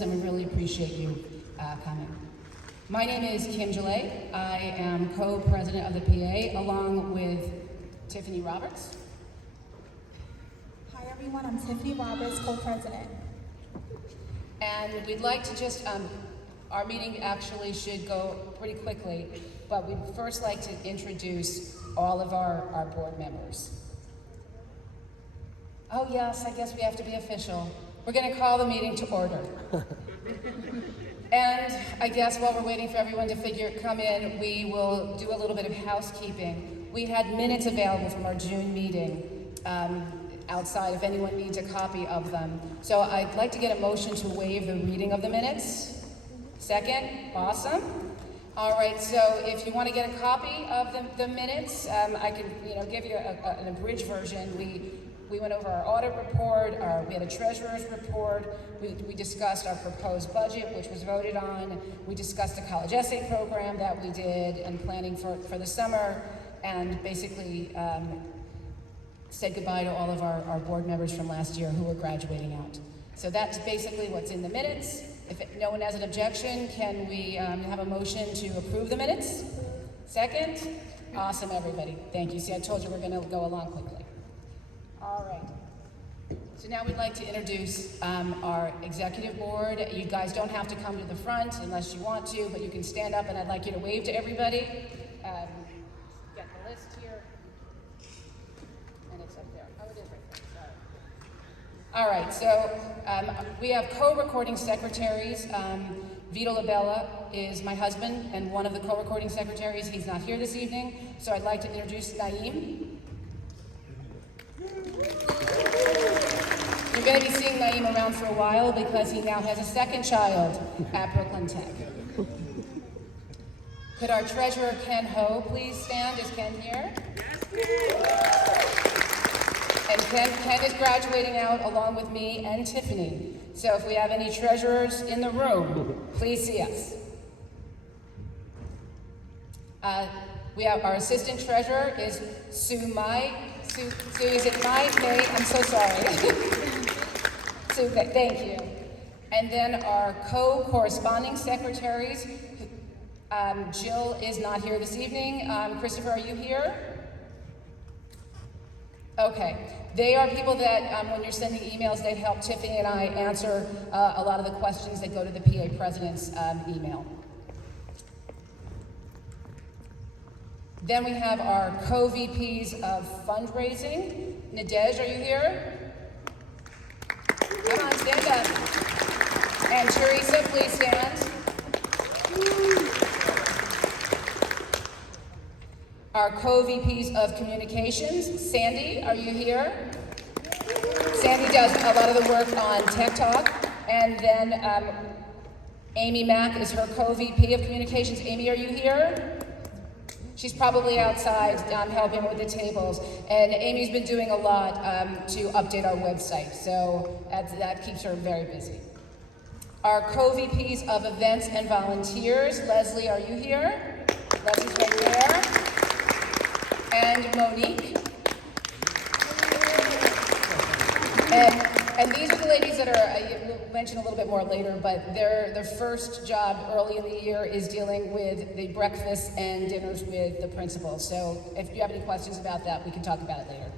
and we really appreciate you coming. My name is Kim Gillette. I am co-president of the PA along with Tiffany Roberts. Hi everyone, I'm Tiffany Roberts, co-president. And we'd like to just, our meeting actually should go pretty quickly, but we'd first like to introduce all of our board members. Oh yes, I guess we have to be official. We're going to call the meeting to order. And I guess while we're waiting for everyone to come in, we will do a little bit of housekeeping. We had minutes available from our June meeting outside if anyone needs a copy of them. So I'd like to get a motion to waive the reading of the minutes. Second? Awesome. All right, so if you want to get a copy of the minutes, I can give you an abridged version. We went over our audit report, we had a treasurer's report, we discussed our proposed budget, which was voted on, we discussed the college essay program that we did and planning for the summer, and basically said goodbye to all of our board members from last year who were graduating out. So that's basically what's in the minutes. If no one has an objection, can we have a motion to approve the minutes? Second? Awesome, everybody. Thank you. See, I told you we're going to go along quickly. All right. So now we'd like to introduce our executive board. You guys don't have to come to the front unless you want to, but you can stand up and I'd like you to wave to everybody. Get the list here. And it's up there. Oh, it is right there. Sorry. All right, so we have co-recording secretaries. Vito Labella is my husband and one of the co-recording secretaries. He's not here this evening, so I'd like to introduce Naeem. You're going to be seeing Naeem around for a while because he now has a second child at Brooklyn Tech. Could our treasurer, Ken Ho, please stand? Is Ken here? And Ken is graduating out along with me and Tiffany. So if we have any treasurers in the room, please see us. We have our assistant treasurer is Sue Mai. Sue, is it Mai? May? I'm so sorry. Sue, thank you. And then our co-corresponding secretaries, Jill is not here this evening. Christopher, are you here? Okay. They are people that, when you're sending emails, they help Tiffany and I answer a lot of the questions that go to the PA president's email. Then we have our co-VPs of fundraising. Nadej, are you here? Come on, stand up. And Teresa, please stand. Our co-VPs of communications. Sandy, are you here? Sandy does a lot of the work on Tech Talk. And then Amy Mack is her co-VP of communications. Amy, are you here? She's probably outside helping with the tables. And Amy's been doing a lot to update our website, so that keeps her very busy. Our co-VPs of events and volunteers. Leslie, are you here? Leslie's right there. And Monique. And these are the ladies that we'll mention a little bit more later, but their first job early in the year is dealing with the breakfasts and dinners with the principals. So if you have any questions about that, we can talk about it later.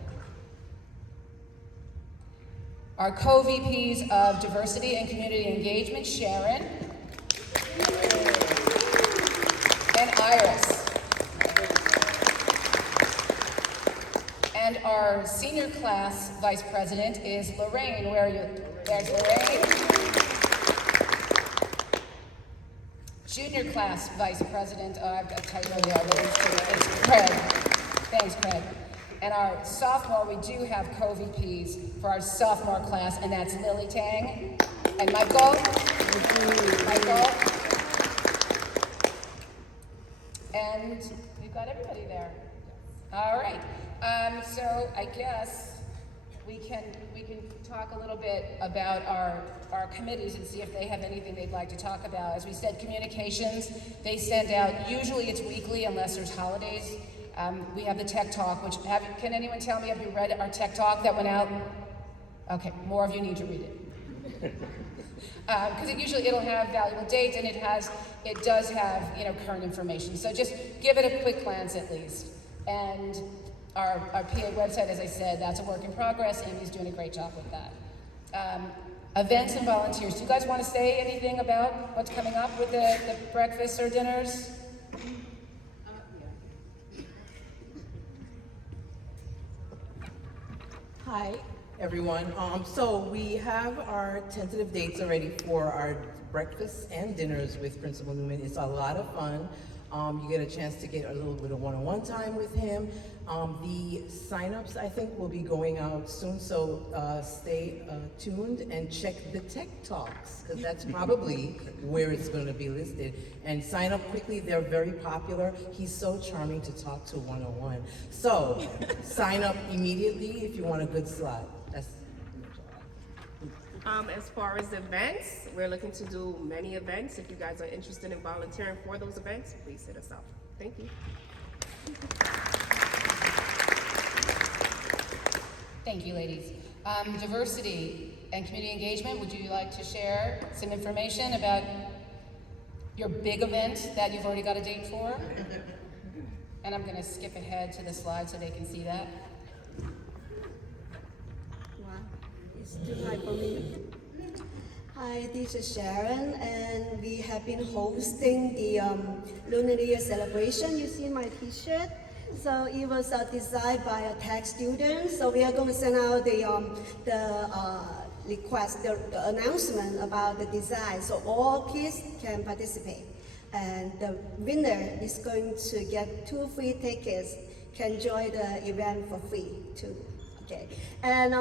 Our co-VPs of diversity and community engagement, Sharon and Iris. And our senior class vice president is Lorraine. Where are you? There's Lorraine. Junior class vice president, I've got a typo there, but it's Craig. Thanks, Craig. And our sophomore, we do have co-VPs for our sophomore class, and that's Lily Tang and Michael. Michael. And we've got everybody there. All right. So I guess we can talk a little bit about our committees and see if they have anything they'd like to talk about. As we said, communications, they send out, usually it's weekly unless there's holidays. We have the Tech Talk, can anyone tell me, have you read our Tech Talk that went out? Okay, more of you need to read it. because it'll have valuable dates, and it does have, you know, current information. So just give it a quick glance at least. And our PA website, as I said, that's a work in progress. Amy's doing a great job with that. Events and volunteers. Do you guys want to say anything about what's coming up with the breakfasts or dinners? Hi, everyone. So we have our tentative dates already for our breakfasts and dinners with Principal Newman. It's a lot of fun. You get a chance to get a little bit of one-on-one time with him. The signups, I think, will be going out soon, so stay tuned and check the Tech Talks, because that's probably where it's going to be listed. And sign up quickly. They're very popular. He's so charming to talk to one-on-one. So sign up immediately if you want a good slot. That's As far as events, we're looking to do many events. If you guys are interested in volunteering for those events, please hit us up. Thank you. Thank you, ladies. Diversity and community engagement, would you like to share some information about your big event that you've already got a date for? And I'm going to skip ahead to the slide so they can see that. It's too high for me. Hi, this is Sharon, and we have been hosting the Lunar New Year celebration. You see my T-shirt. So it was designed by a tech student. So we are going to send out the request, the announcement about the design, so all kids can participate. And the winner is going to get 2 free tickets, can join the event for free too. Okay. And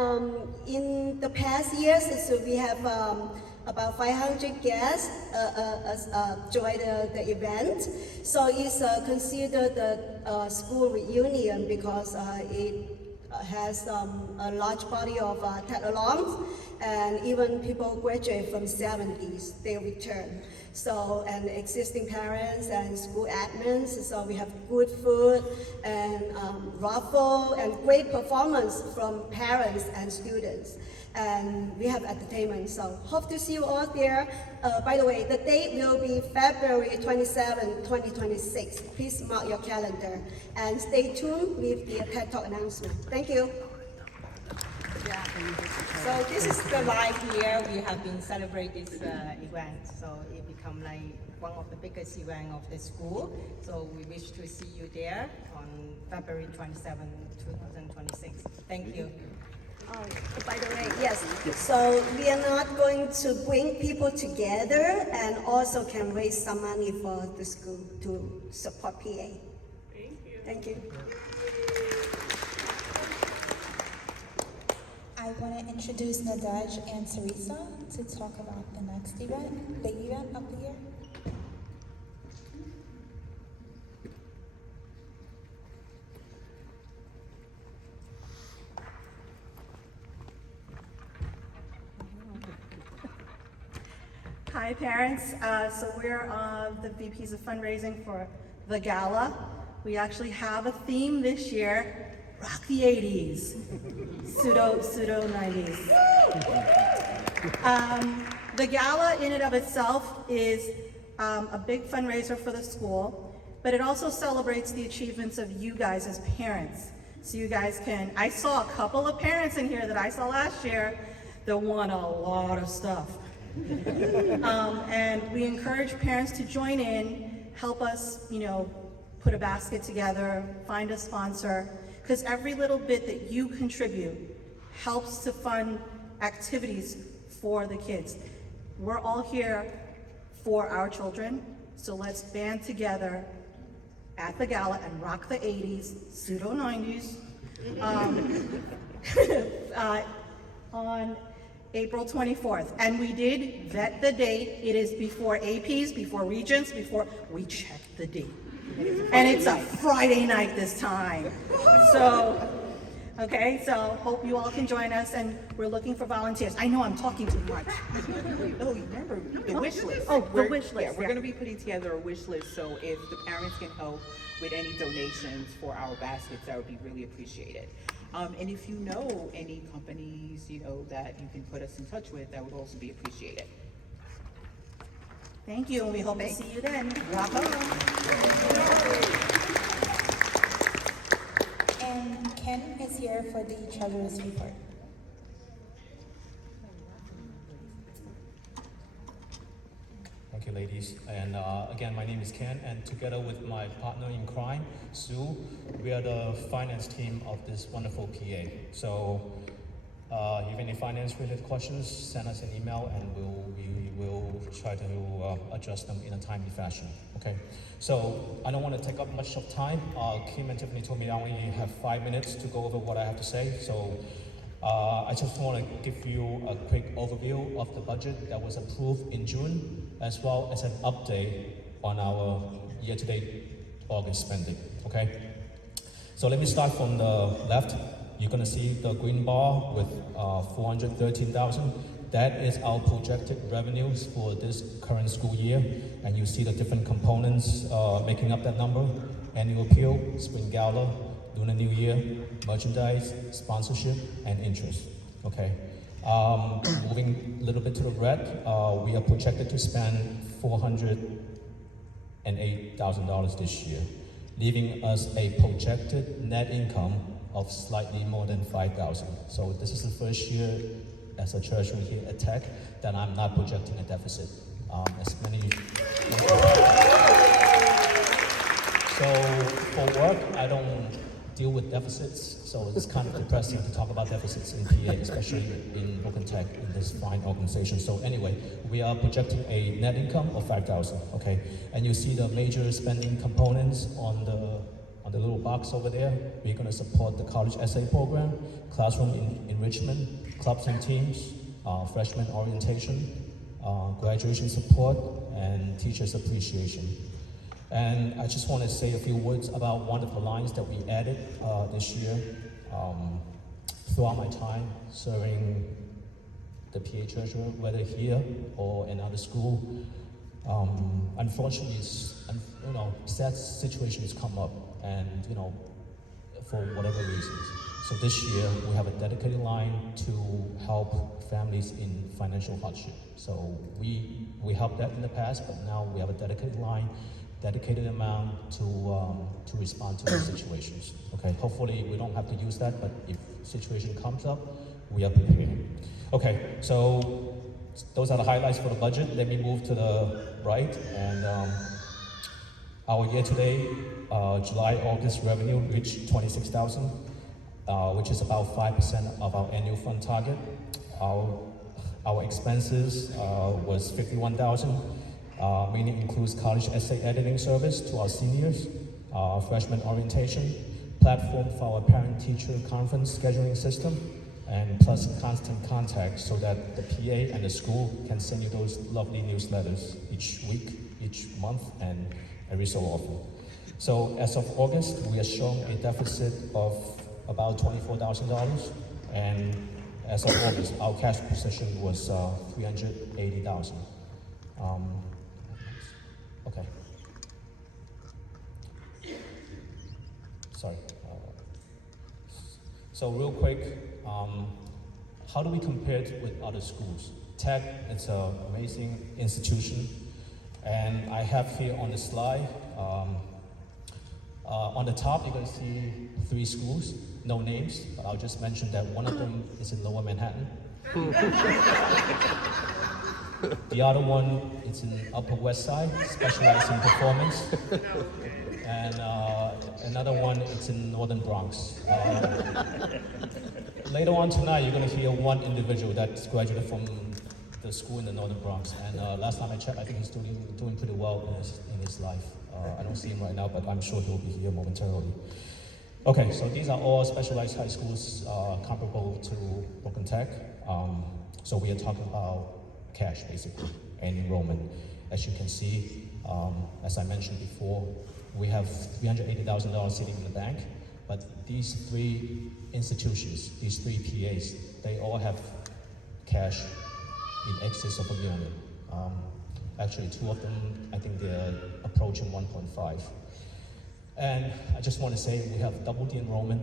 in the past years, so we have about 500 guests join the event. So it's considered the school reunion because it has a large body of tag alongs, and even people graduate from 70s, they return. So, and existing parents and school admins, so we have good food and raffle and great performance from parents and students. And we have entertainment, so hope to see you all there. By the way, the date will be February 27, 2026. Please mark your calendar and stay tuned with the TED Talk announcement. Thank you. Yeah. So this is the live year we have been celebrating this event. So it become like one of the biggest events of the school. So we wish to see you there on February 27, 2026. Thank you. By the way, yes, so we are not going to bring people together and also can raise some money for the school to support PA. Thank you. Thank you. I want to introduce Nadej and Teresa to talk about the next event, big event of the year. Hi parents, so we're the VPs of fundraising for the gala. We actually have a theme this year, rock the 80s, pseudo 90s. The gala in and of itself is a big fundraiser for the school, but it also celebrates the achievements of you guys as parents. So you guys can, I saw a couple of parents in here that I saw last year that won a lot of stuff. And we encourage parents to join in, help us, put a basket together, find a sponsor, because every little bit that you contribute helps to fund activities for the kids. We're all here for our children, so let's band together at the gala and rock the 80s, pseudo 90s, on April 24th. And we did vet the date. It is before APs, before Regents, we checked the date. And it's a Friday night this time. So hope you all can join us, and we're looking for volunteers. I know I'm talking too much. Oh, remember the wish list. Oh, the wish list. Yeah, we're going to be putting together a wish list, so if the parents can help with any donations for our baskets, that would be really appreciated. And if you know any companies, that you can put us in touch with, that would also be appreciated. Thank you, and we hope to see you then. Rock on. And Ken is here for the treasurer's report. Thank you, ladies. And again, my name is Ken, and together with my partner in crime, Sue, we are the finance team of this wonderful PA. So if you have any finance-related questions, send us an email, and we will try to adjust them in a timely fashion. Okay. So I don't want to take up much of time. Kim and Tiffany told me I only have 5 minutes to go over what I have to say. So I just want to give you a quick overview of the budget that was approved in June, as well as an update on our year-to-date August spending, okay? So let me start from the left. You're gonna see the green bar with 413,000. That is our projected revenues for this current school year, and you see the different components making up that number: annual appeal, spring gala, Lunar New Year, merchandise, sponsorship, and interest. Okay. Moving a little bit to the red, we are projected to spend $408,000 this year, leaving us a projected net income of slightly more than $5,000. So this is the first year as a treasurer here at Tech that I'm not projecting a deficit. So for work, I don't deal with deficits, so it's kind of depressing to talk about deficits in PA, especially in Brooklyn Tech, in this fine organization. So anyway, we are projecting a net income of $5,000, okay? And you see the major spending components on the little box over there. We're gonna support the college essay program, classroom enrichment, clubs and teams, freshman orientation, graduation support, and teachers appreciation. And I just want to say a few words about one of the lines that we added this year. Throughout my time serving the PA treasurer, whether here or another school, unfortunately, sad situations come up, and for whatever reasons. So this year we have a dedicated line to help families in financial hardship. So we helped that in the past, but now we have a dedicated line, dedicated amount to respond to those situations. Okay, hopefully we don't have to use that, but if situation comes up, we are prepared. Okay, so those are the highlights for the budget. Let me move to the right, and our year-to-date July-August revenue reached $26,000, which is about 5% of our annual fund target. Our expenses was $51,000. Meaning includes college essay editing service to our seniors, freshman orientation, platform for our parent-teacher conference scheduling system, and plus constant contact so that the PA and the school can send you those lovely newsletters each week, each month, and every so often. So as of August, we are showing a deficit of about $24,000, and as of August, our cash position was $380,000. Okay. Sorry. So real quick, how do we compare it with other schools? Tech, it's an amazing institution, and I have here on the slide, on the top you're going to see 3 schools, no names, but I'll just mention that one of them is in Lower Manhattan. The other one is in Upper West Side, specializing in performance. And another one is in Northern Bronx. Later on tonight, you're going to hear one individual that's graduated from the school in the Northern Bronx. And last time I checked, I think he's doing pretty well in his life. I don't see him right now, but I'm sure he'll be here momentarily. Okay, so these are all specialized high schools comparable to Brooklyn Tech. So we are talking about cash, basically, and enrollment. As you can see, as I mentioned before, we have $380,000 sitting in the bank, but these 3 institutions, these 3 PAs, they all have cash in excess of $1 million. Actually, 2 of them, I think they're approaching 1.5. And I just want to say we have doubled the enrollment.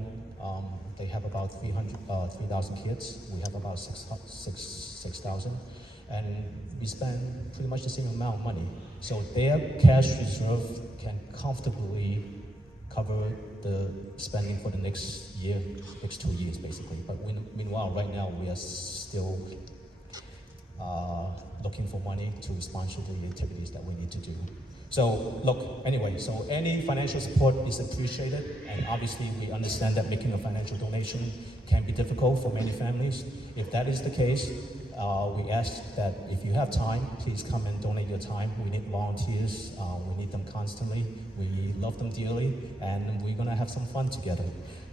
They have about 3,000 kids. We have about 6,000. and we spend pretty much the same amount of money. So their cash reserve can comfortably cover the spending for the next year, next 2 years basically. But meanwhile, right now we are still looking for money to sponsor the activities that we need to do. So look, anyway, so any financial support is appreciated, and obviously we understand that making a financial donation can be difficult for many families. If that is the case, we ask that if you have time, please come and donate your time. We need volunteers, we need them constantly. We love them dearly, and we're gonna have some fun together.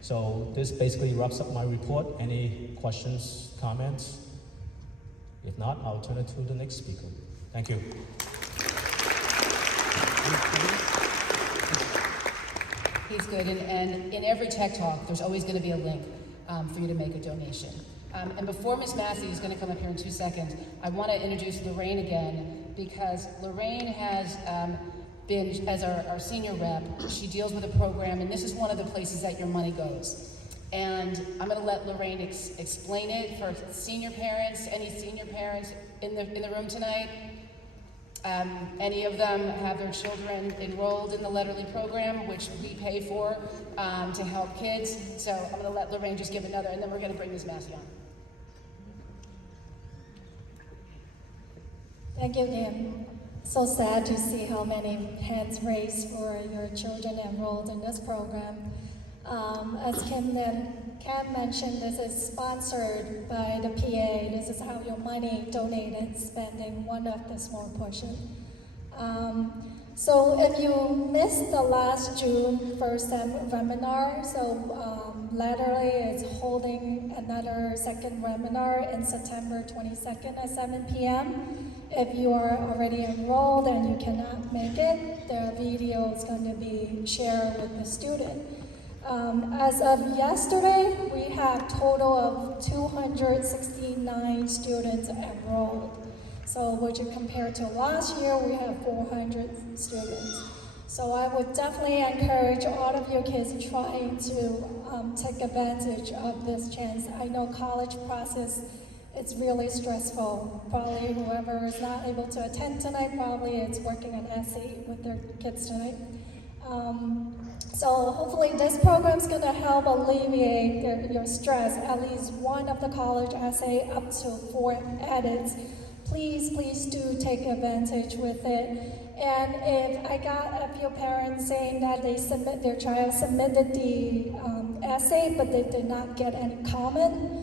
So this basically wraps up my report. Any questions, comments? If not, I'll turn it to the next speaker. Thank you. He's good, and in every Tech Talk, there's always going to be a link for you to make a donation. And before Ms. Massie is going to come up here in 2 seconds, I want to introduce Lorraine again, because Lorraine has been, as our senior rep, she deals with a program, and this is one of the places that your money goes. And I'm going to let Lorraine explain it for senior parents, any senior parents in the room tonight. Any of them have their children enrolled in the Letterly program, which we pay for to help kids. So I'm going to let Lorraine just give another, and then we're going to bring Ms. Massie on. Thank you, Kim. So sad to see how many hands raised for your children enrolled in this program. As Kim mentioned, this is sponsored by the PA. This is how your money donated, spending one of the small portion. So if you missed the last June first webinar, Letterly is holding another second webinar in September 22nd at 7 p.m. If you are already enrolled and you cannot make it, the video is going to be shared with the student. As of yesterday, we have total of 269 students enrolled. So which compared to last year, we have 400 students. So I would definitely encourage all of your kids trying to take advantage of this chance. I know college process, it's really stressful. Probably whoever is not able to attend tonight, probably is working on essay with their kids tonight. So hopefully this program is going to help alleviate your stress. At least one of the college essay up to 4 edits. Please do take advantage with it. And if I got a few parents saying that their child submitted the essay, but they did not get any comment.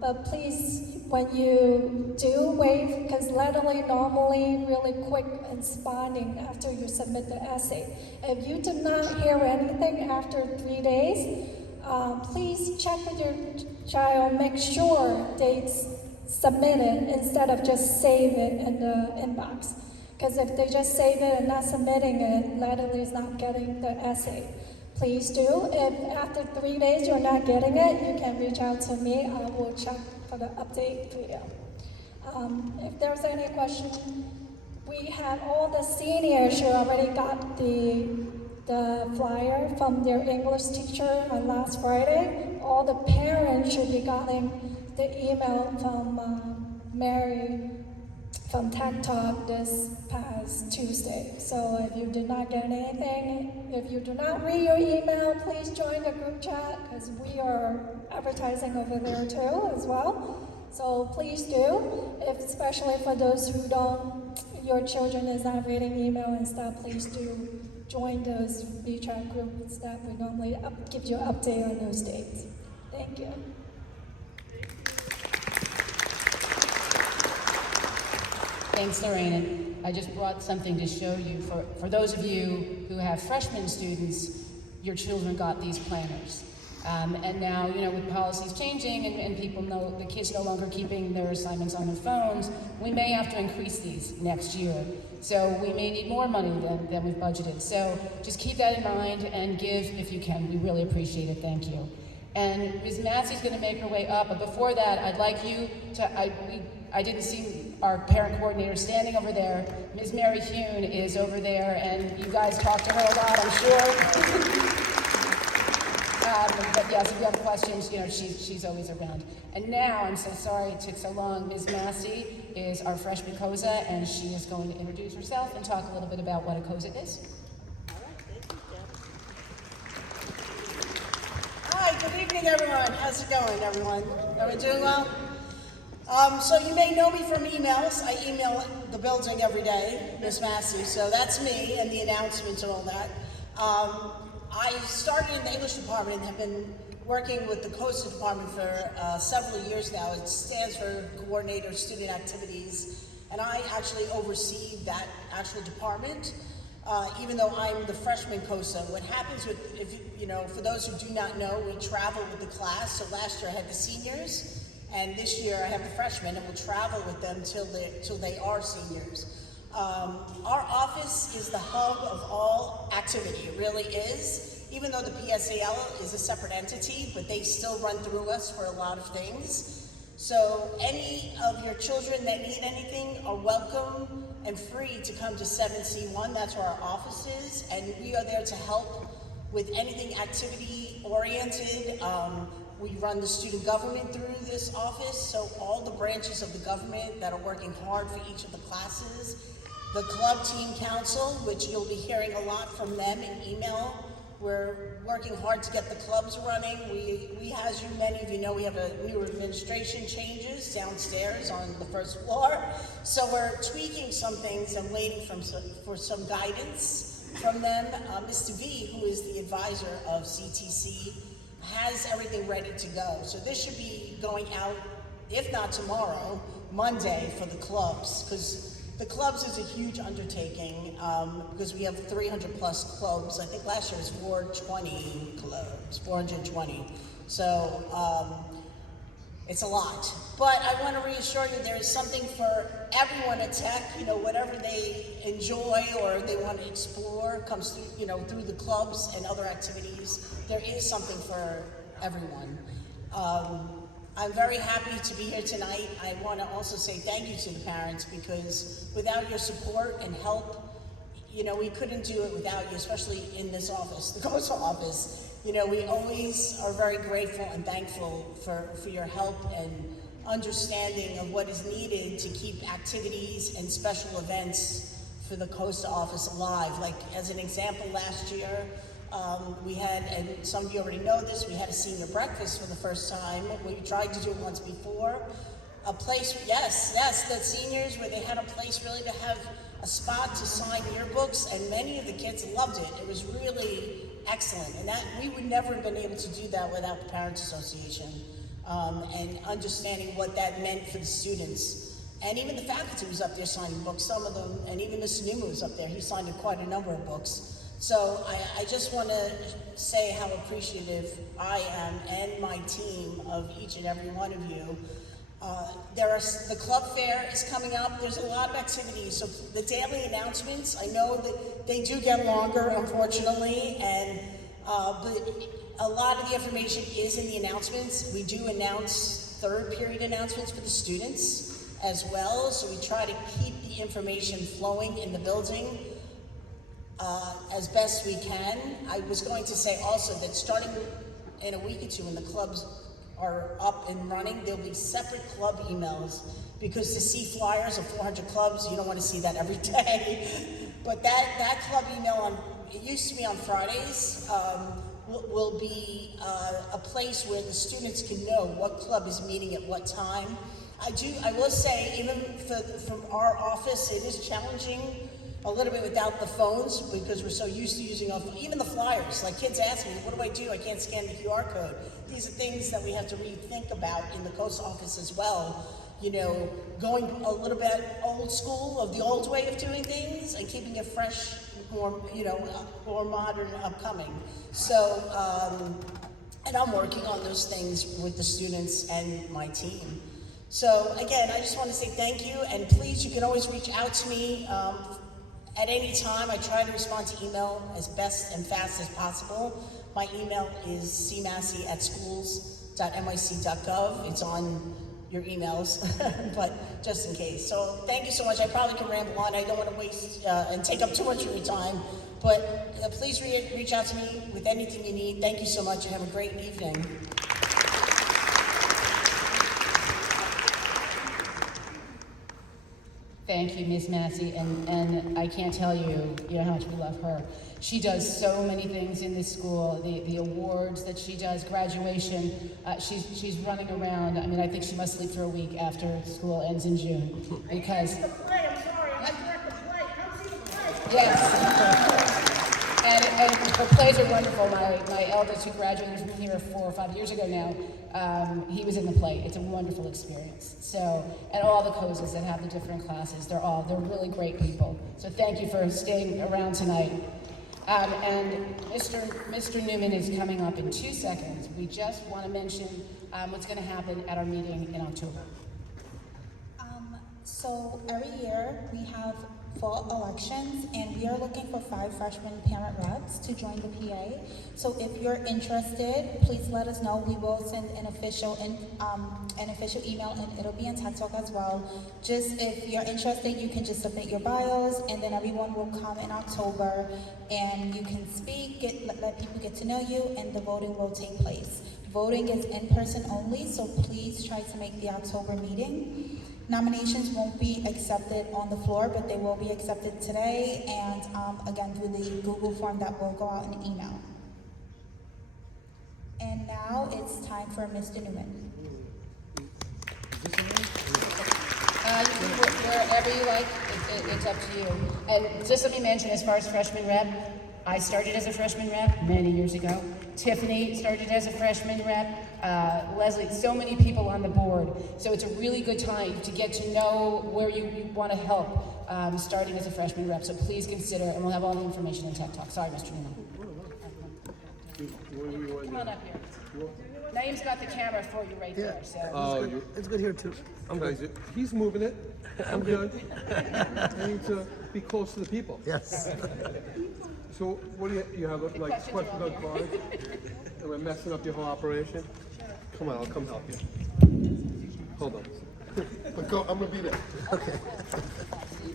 But please, when you do wait, because Letterly normally really quick in responding after you submit the essay. If you did not hear anything after 3 days, please check with your child, make sure they submit it instead of just save it in the inbox. Because if they just save it and not submitting it, Letterly is not getting the essay. Please do. If after 3 days you're not getting it, you can reach out to me. I will check for the update video. If there's any question, we have all the seniors who already got the flyer from their English teacher on last Friday. All the parents should be getting the email from Mary from Tech Talk this past Tuesday. So if you did not get anything, if you do not read your email, please join the group chat, because we are advertising over there too as well. So please do, especially for those who your children is not reading email and stuff, please do join those VChat groups that we normally give you an update on those dates. Thank you. Thanks, Lorraine. And I just brought something to show you. For those of you who have freshman students, your children got these planners. And now, with policies changing and people know the kids no longer keeping their assignments on their phones, we may have to increase these next year. So we may need more money than we've budgeted. So just keep that in mind and give if you can. We really appreciate it. Thank you. And Ms. Massey's going to make her way up. But before that, I'd like you to, I didn't see our parent coordinator standing over there. Ms. Mary Hune is over there, and you guys talk to her a lot, I'm sure. But yes, if you have questions, she's always around. And now, I'm so sorry it took so long, Ms. Massie is our freshman COSA, and she is going to introduce herself and talk a little bit about what a COSA is. Hi, good evening, everyone. How's it going, everyone? Are we doing well? So you may know me from emails. I email the building every day, Miss Massie, so that's me and the announcements and all that. I started in the English department and have been working with the COSA department for several years now. It stands for Coordinator Student Activities, and I actually oversee that actual department. Even though I'm the freshman COSA, what happens with, for those who do not know, we travel with the class. So last year I had the seniors, and this year I have the freshmen, and we'll travel with them till they are seniors. Our office is the hub of all activity, it really is. Even though the PSAL is a separate entity, but they still run through us for a lot of things. So any of your children that need anything are welcome and free to come to 7C1, that's where our office is, and we are there to help with anything activity oriented. We run the student government through this office, so all the branches of the government that are working hard for each of the classes. The club team council, which you'll be hearing a lot from them in email. We're working hard to get the clubs running. We, as many of you know, we have a new administration changes downstairs on the first floor. So we're tweaking some things and waiting for some guidance from them. Mr. V, who is the advisor of CTC, has everything ready to go. So this should be going out, if not tomorrow, Monday for the clubs, because the clubs is a huge undertaking because we have 300 plus clubs. I think last year was 420 clubs, 420. So it's a lot. But I want to reassure you there is something for everyone at Tech, whatever they enjoy or they want to explore comes through, through the clubs and other activities. There is something for everyone. I'm very happy to be here tonight. I want to also say thank you to the parents because without your support and help, we couldn't do it without you, especially in this office, the COSA office. We always are very grateful and thankful for your help and understanding of what is needed to keep activities and special events for the COSA office alive. Like as an example, last year, we had, and some of you already know this, we had a senior breakfast for the first time. We tried to do it once before. A place, yes, the seniors, where they had a place really to have a spot to sign yearbooks, and many of the kids loved it. It was really excellent, and that we would never have been able to do that without the Parents Association and understanding what that meant for the students. And even the faculty was up there signing books, some of them, and even Mr. Newman was up there. He signed quite a number of books. So I just want to say how appreciative I am and my team of each and every one of you. The club fair is coming up. There's a lot of activities. So the daily announcements, I know that they do get longer, unfortunately, and but a lot of the information is in the announcements. We do announce third period announcements for the students as well. So we try to keep the information flowing in the building as best we can. I was going to say also that starting in a week or two when the clubs are up and running, there'll be separate club emails because to see flyers of 400 clubs, you don't want to see that every day. But that club email, it used to be on Fridays, will be a place where the students can know what club is meeting at what time. I will say, even from our office, it is challenging a little bit without the phones because we're so used to using even the flyers. Like kids ask me, what do I do? I can't scan the QR code. These are things that we have to rethink about in the COSA office as well. Going a little bit old school of the old way of doing things and keeping it fresh, more modern, upcoming. So, and I'm working on those things with the students and my team. So again, I just want to say thank you, and please, you can always reach out to me at any time. I try to respond to email as best and fast as possible. My email is cmassie@schools.nyc.gov. It's on your emails, but just in case. So thank you so much. I probably can ramble on. I don't want to waste and take up too much of your time, but please reach out to me with anything you need. Thank you so much and have a great evening. Thank you, Ms. Massie, and I can't tell you, how much we love her. She does so many things in this school, the awards that she does, graduation, she's running around. I mean, I think she must sleep for a week after school ends in June, because... The play, I'm sorry, I direct the play. Come see the play. Yes. And her plays are wonderful. My eldest, who graduated from here 4 or 5 years ago now, he was in the play. It's a wonderful experience. So, and all the coaches that have the different classes, they're really great people. So thank you for staying around tonight. And Mr. Newman is coming up in 2 seconds. We just want to mention what's going to happen at our meeting in October. So every year we have fall elections, and we are looking for 5 freshman parent reps to join the PA. So if you're interested, please let us know. We will send an official email, and it'll be in Tech Talk as well. Just if you're interested, you can just submit your bios, and then everyone will come in October, and you can speak, let people get to know you, and the voting will take place. Voting is in person only, so please try to make the October meeting. Nominations won't be accepted on the floor, but they will be accepted today, and again through the Google form that will go out in email. And now it's time for Mr. Newman. Wherever you like, it's up to you. And just let me mention, as far as freshman rep, I started as a freshman rep many years ago. Tiffany started as a freshman rep. Leslie, so many people on the board. So it's a really good time to get to know where you want to help starting as a freshman rep. So please consider, and we'll have all the information in Tech Talk. Sorry, Mr. Newman. Come on up here. Naeem's got the camera for you right there. So. It's good here too. I'm good. He's moving it. I'm good. I need to be close to the people. Yes. So what do you have, like questions on cards? And we're messing up your whole operation? Come on, I'll come help you. Hold on. But go, I'm gonna be there. Okay.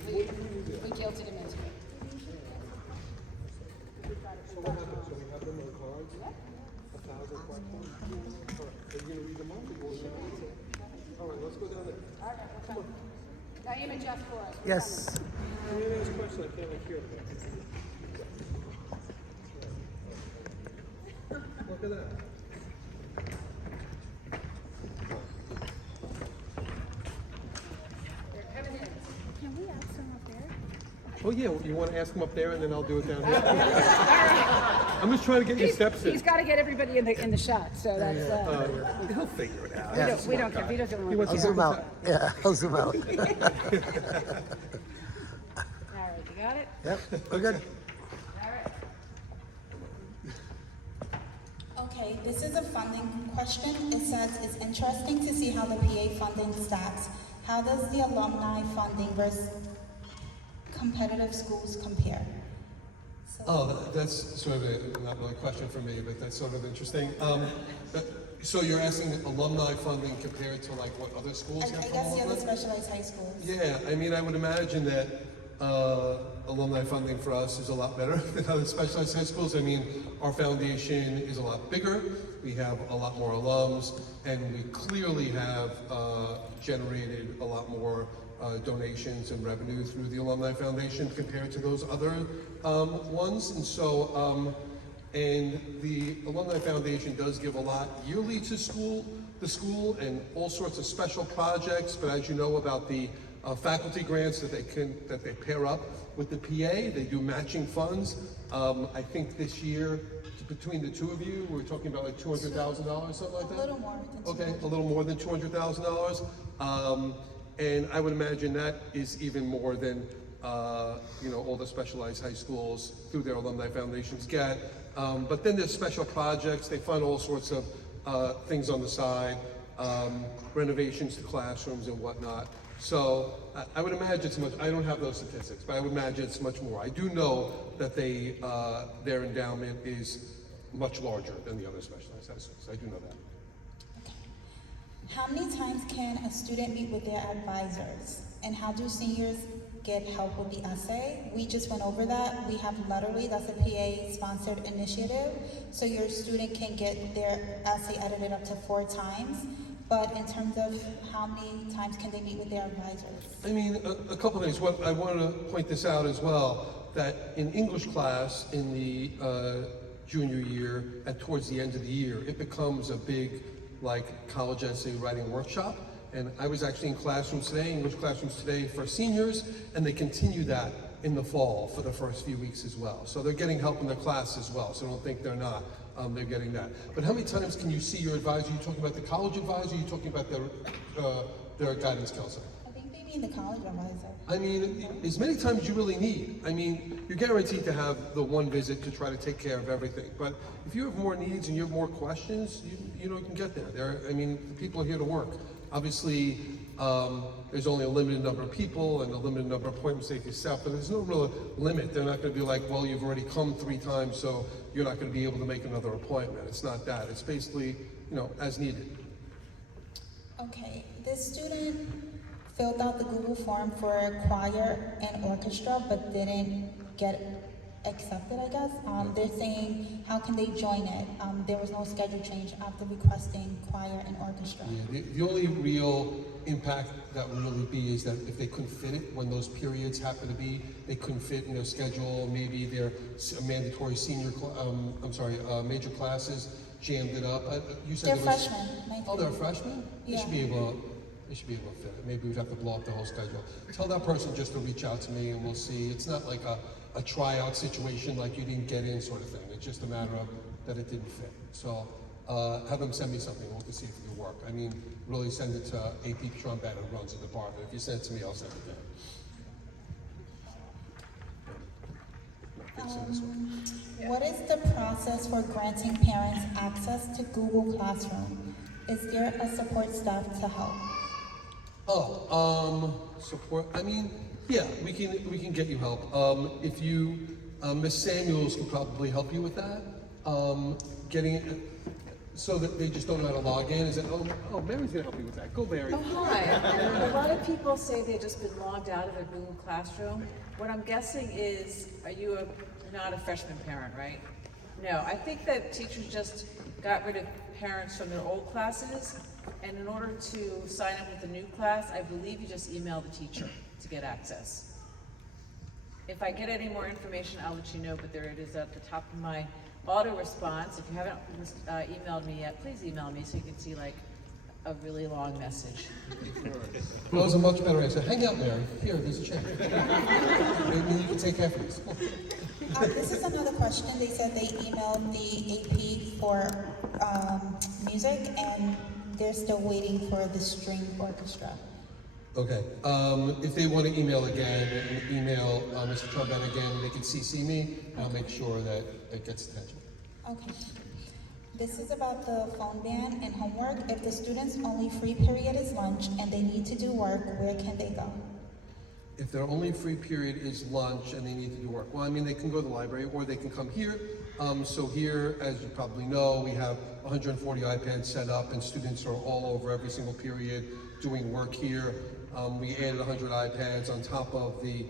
We killed it immensely. So what happens? So we have them on cards? 1,000 questions? All right, are you gonna read them all? All right, let's go down there. All right, come on. Naeem, adjust for us. Yes. Can you ask a question? I can't hear it. Look at that. Can we ask them up there? Oh yeah, you want to ask him up there and then I'll do it down here? I'm just trying to get your steps in. He's got to get everybody in the shot, so that's... He'll figure it out. We don't care. He doesn't He want wants to. I'll zoom out. Yeah, I'll zoom out. All right, you got it? Yep, we're good. Okay, this is a funding question. It says, it's interesting to see how the PA funding stacks. How does the alumni funding versus competitive schools compare? That's sort of not really a question for me, but that's sort of interesting. So you're asking alumni funding compared to like what other schools I have come guess the up other with? specialized high schools. Yeah, I mean, I would imagine that alumni funding for us is a lot better than other specialized high schools. I mean, our foundation is a lot bigger. We have a lot more alums, and we clearly have generated a lot more donations and revenue through the Alumni Foundation compared to those other ones. And so, and the Alumni Foundation does give a lot yearly to the school, and all sorts of special projects. But as you know about the faculty grants that they pair up with the PA, they do matching funds. I think this year, between the two of you, we're talking about like $200,000, something like that? A little more than Okay, a little more than $200,000. And I would imagine that is even more than, all the specialized high schools through their alumni foundations get. But then there's special projects. They fund all sorts of things on the side, renovations to classrooms and whatnot. So I would imagine it's much, I don't have those statistics, but I would imagine it's much more. I do know that their endowment is much larger than the other specialized high schools. I do know that. How many times can a student meet with their advisors? And how do seniors get help with the essay? We just went over that. We have Letterly, that's a PA-sponsored initiative. So your student can get their essay edited up to 4 times. But in terms of how many times can they meet with their advisors? I mean, a couple things. What I wanted to point this out as well, that in English class in the junior year and towards the end of the year, it becomes a big, like, college essay writing workshop. And I was actually in classrooms today, English classrooms today for seniors, and they continue that in the fall for the first few weeks as well. So they're getting help in their class as well, so don't think they're not. They're getting that. But how many times can you see your advisor? Are you talking about the college advisor? Are you talking about their guidance counselor? I think they mean the college advisor. I mean, as many times as you really need. I mean, you're guaranteed to have the one visit to try to take care of everything. But if you have more needs and you have more questions, you know, you can get there. I mean, people are here to work. Obviously, there's only a limited number of people and a limited number of appointments they can set, but there's no real limit. They're not going to be like, well, you've already come 3 times, so you're not going to be able to make another appointment. It's not that. It's basically, you know, as needed. Okay, this student filled out the Google form for choir and orchestra, but didn't get accepted, I guess. They're saying, how can they join it? There was no schedule change after requesting choir and orchestra. Yeah, the only real impact that would really be is that if they couldn't fit it when those periods happen to be, they couldn't fit in their schedule, maybe their mandatory major classes jammed it up. You said They're there was, freshmen. oh, they're freshmen? Yeah. They should be able to fit it. Maybe we'd have to blow up the whole schedule. Tell that person just to reach out to me and we'll see. It's not like a tryout situation, like you didn't get in sort of thing. It's just a matter of that it didn't fit. So have them send me something. We'll see if it can work. I mean, really send it to AP Trombetta who runs the department. If you send it to me, I'll send it down. What is the process for granting parents access to Google Classroom? Is there a support staff to help? Support. I mean, yeah, we can get you help. If you, Miss Samuels could probably help you with that. Getting it so that they just don't know how to log in. Is it? Oh, Mary's gonna help you with that. Go, Mary. Oh, hi. A lot of people say they've just been logged out of their Google Classroom. What I'm guessing is, you're not a freshman parent, right? No, I think that teachers just got rid of parents from their old classes, and in order to sign up with the new class, I believe you just email the teacher to get access. If I get any more information, I'll let you know, but there it is at the top of my auto response. If you haven't emailed me yet, please email me so you can see like a really long message. That was a much better answer. Hang out, Mary. Here, there's a chair. Maybe you can take half of this. This is another question. They said they emailed the AP for music, and they're still waiting for the string orchestra. Okay. If they want to email again, email Mr. Trombetta again, they can CC me, and I'll make sure that it gets attention. Okay. This is about the phone ban and homework. If the student's only free period is lunch and they need to do work, where can they go? If their only free period is lunch and they need to do work, well, I mean, they can go to the library or they can come here. So here, as you probably know, we have 140 iPads set up and students are all over every single period doing work here. We added 100 iPads on top of the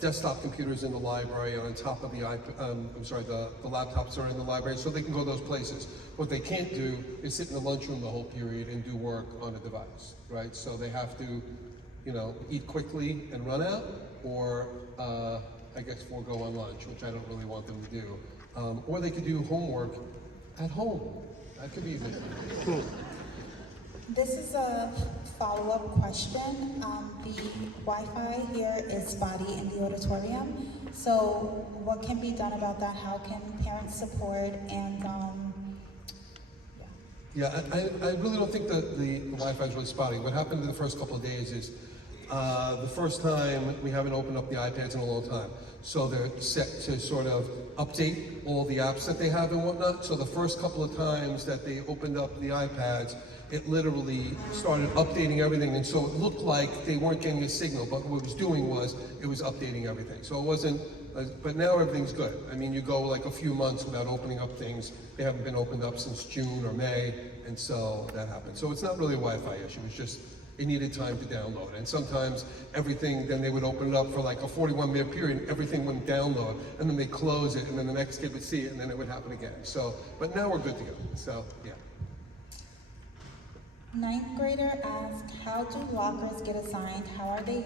desktop computers in the library and on top of the the laptops that are in the library, so they can go those places. What they can't do is sit in the lunchroom the whole period and do work on a device, right? So they have to, you know, eat quickly and run out, or I guess forego on lunch, which I don't really want them to do. Or they could do homework at home. That could be a good thing. This is a follow-up question. The Wi-Fi here is spotty in the auditorium. So what can be done about that? How can parents support and Yeah, I really don't think that the Wi-Fi is really spotty. What happened in the first couple of days is the first time we haven't opened up the iPads in a long time. So they're set to sort of update all the apps that they have and whatnot. So the first couple of times that they opened up the iPads, it literally started updating everything. And so it looked like they weren't getting a signal, but what it was doing was it was updating everything. So it wasn't but now everything's good. I mean, you go like a few months without opening up things. They haven't been opened up since June or May, and so that happened. So it's not really a Wi-Fi issue, it's just, it needed time to download. And sometimes everything, then they would open it up for like a 41-minute period, everything wouldn't download, and then they close it, and then the next kid would see it, and then it would happen again. So, but now we're good to go, so, yeah. Ninth grader asked, how do lockers get assigned? How are they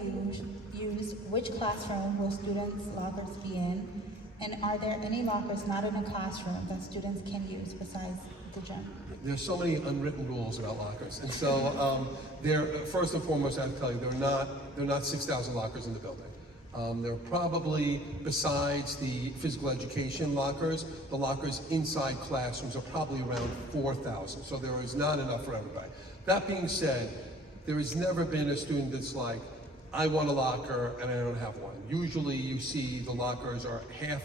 used? Which classroom will students' lockers be in? And are there any lockers not in a classroom that students can use besides the gym? There's so many unwritten rules about lockers, and so first and foremost, I have to tell you, there are not 6,000 lockers in the building. There are probably, besides the physical education lockers, the lockers inside classrooms are probably around 4,000. So there is not enough for everybody. That being said, there has never been a student that's like, I want a locker and I don't have one. Usually you see the lockers are half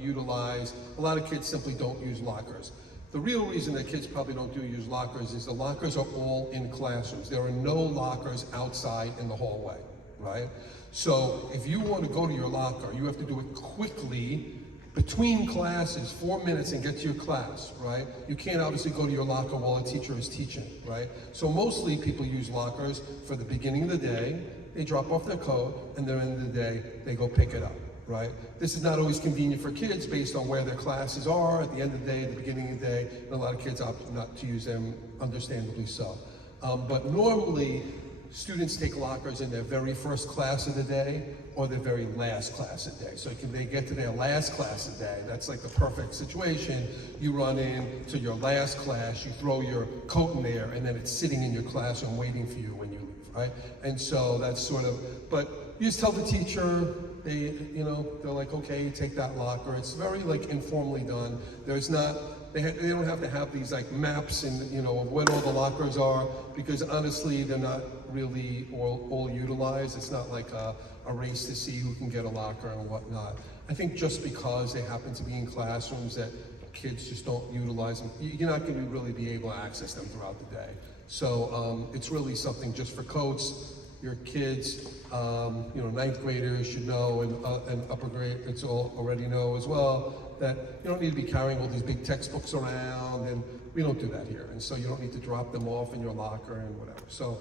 utilized. A lot of kids simply don't use lockers. The real reason that kids probably don't use lockers is the lockers are all in classrooms. There are no lockers outside in the hallway, right? So if you want to go to your locker, you have to do it quickly between classes, 4 minutes, and get to your class, right? You can't obviously go to your locker while a teacher is teaching, right? So mostly people use lockers for the beginning of the day, they drop off their coat, and then at the end of the day, they go pick it up, right? This is not always convenient for kids based on where their classes are at the end of the day, at the beginning of the day, and a lot of kids opt not to use them, understandably so. But normally, students take lockers in their very first class of the day or their very last class of the day. So they get to their last class of the day, that's like the perfect situation. You run in to your last class, you throw your coat in there, and then it's sitting in your classroom waiting for you when you leave, right? And so that's sort of, but you just tell the teacher, they're like, okay, take that locker. It's very like informally done. There's not, they don't have to have these like maps and of where all the lockers are, because honestly they're not really all utilized. It's not like a race to see who can get a locker and whatnot. I think just because they happen to be in classrooms that kids just don't utilize them, you're not going to really be able to access them throughout the day. So it's really something just for coats. Your kids, ninth graders should know, and upper grade kids already know as well, that you don't need to be carrying all these big textbooks around, and we don't do that here. And so you don't need to drop them off in your locker and whatever. So,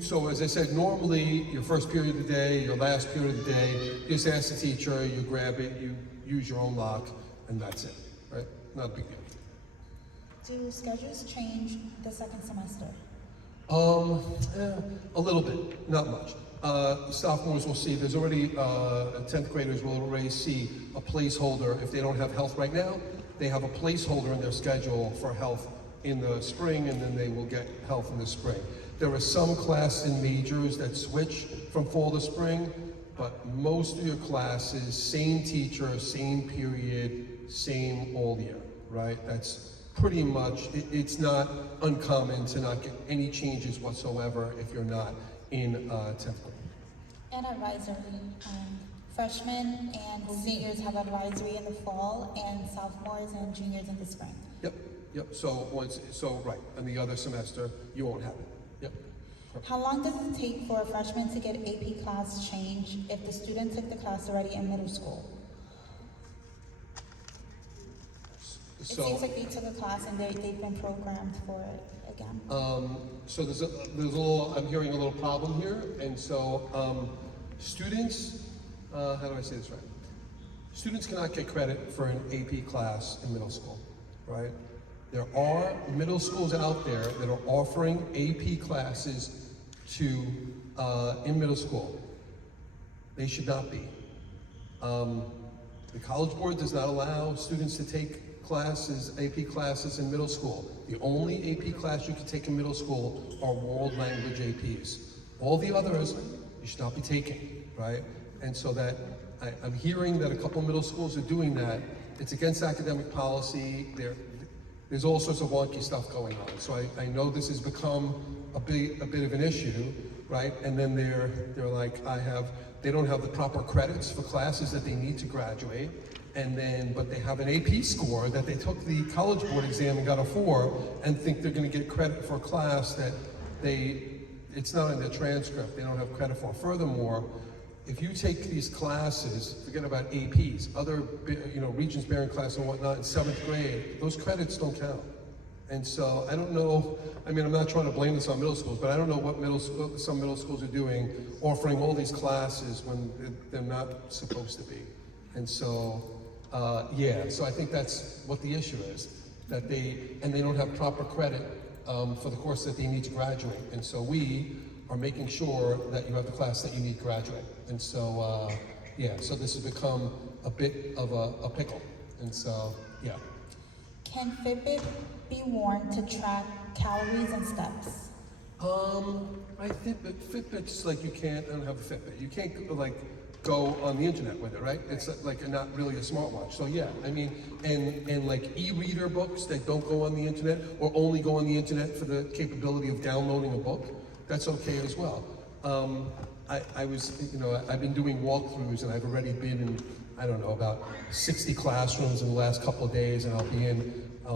so as I said, normally your first period of the day, your last period of the day, you just ask the teacher, you grab it, you use your own lock, and that's it, right? Not a big deal. Do schedules change the second semester? A little bit, not much. Sophomores will see, there's already, 10th graders will already see a placeholder. If they don't have health right now, they have a placeholder in their schedule for health in the spring, and then they will get health in the spring. There are some classes and majors that switch from fall to spring, but most of your classes, same teacher, same period, same all year, right? That's pretty much, it's not uncommon to not get any changes whatsoever if you're not in 10th grade. And advisory. Freshmen and seniors have advisory in the fall, and sophomores and juniors in the spring. Yep. So right, and the other semester you won't have it. Yep. How long does it take for a freshman to get AP class change if the student took the class already in middle school? It seems like they took a class and they've been programmed for it again. So there's a little, I'm hearing a little problem here, and so students, how do I say this right? Students cannot get credit for an AP class in middle school, right? There are middle schools out there that are offering AP classes in middle school. They should not be. The College Board does not allow students to take AP classes in middle school. The only AP class you can take in middle school are world language APs. All the others, you should not be taking, right? And so that, I'm hearing that a couple middle schools are doing that. It's against academic policy. There's all sorts of wonky stuff going on. So I know this has become a bit of an issue, right? And then they're like, they don't have the proper credits for classes that they need to graduate. But they have an AP score that they took the College Board exam and got a 4, and think they're going to get credit for a class that it's not in their transcript. They don't have credit for. Furthermore, if you take these classes, forget about APs, other, Regents bearing class and whatnot in 7th grade, those credits don't count. And so I don't know, I'm not trying to blame this on middle schools, but I don't know what some middle schools are doing, offering all these classes when they're not supposed to be. And so, so I think that's what the issue is, that they don't have proper credit for the course that they need to graduate. And so we are making sure that you have the class that you need to graduate. And so, so this has become a bit of a pickle. And so, yeah. Can Fitbit be worn to track calories and steps? Fitbit's like I don't have a Fitbit. You can't go on the internet with it, right? It's like not really a smartwatch. So yeah, and like e-reader books that don't go on the internet or only go on the internet for the capability of downloading a book, that's okay as well. I've been doing walkthroughs and I've already been in, I don't know, about 60 classrooms in the last couple of days, and I'll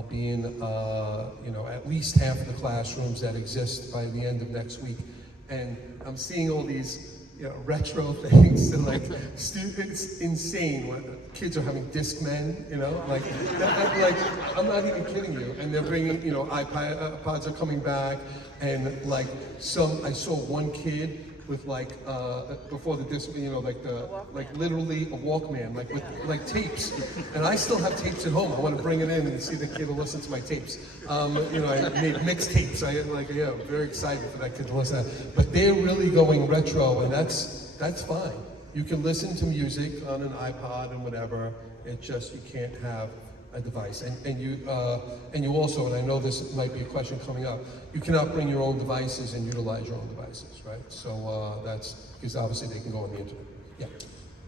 be in at least half of the classrooms that exist by the end of next week. And I'm seeing all these retro things, and it's insane when kids are having Discmen, I'm not even kidding you. And they're bringing, iPods are coming back, and I saw one kid with before the disc, literally a Walkman, with tapes. And I still have tapes at home. I want to bring it in and see the kid who listen to my tapes. I made mixtapes. I'm very excited for that kid to listen to that. But they're really going retro, and that's fine. You can listen to music on an iPod and whatever. It's just you can't have a device. And you also, and I know this might be a question coming up, you cannot bring your own devices and utilize your own devices, right? So that's, because obviously they can go on the internet. Yeah.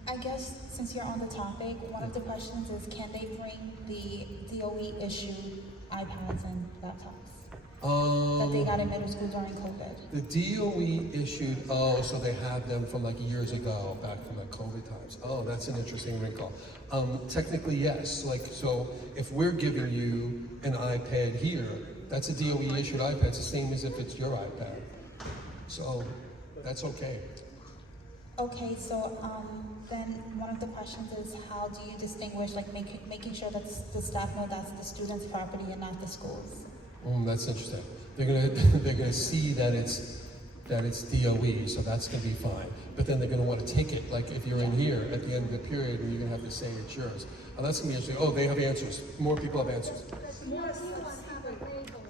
I guess since you're on the topic, one of the questions is, can they bring the DOE issued iPads and laptops that they got in middle school during COVID? The DOE issued, so they had them from years ago, back from the COVID times. Oh, that's an interesting wrinkle. Technically, yes. So if we're giving you an iPad here, that's a DOE issued iPad. It's the same as if it's your iPad. So that's okay. Okay, so then one of the questions is, how do you distinguish, making sure that the staff know that's the student's property and not the school's? That's interesting. They're gonna see that it's DOE, so that's gonna be fine. But then they're gonna want to take it, if you're in here at the end of the period, and you're gonna have to say it's yours. And that's gonna be interesting. Oh, they have answers. More people have answers.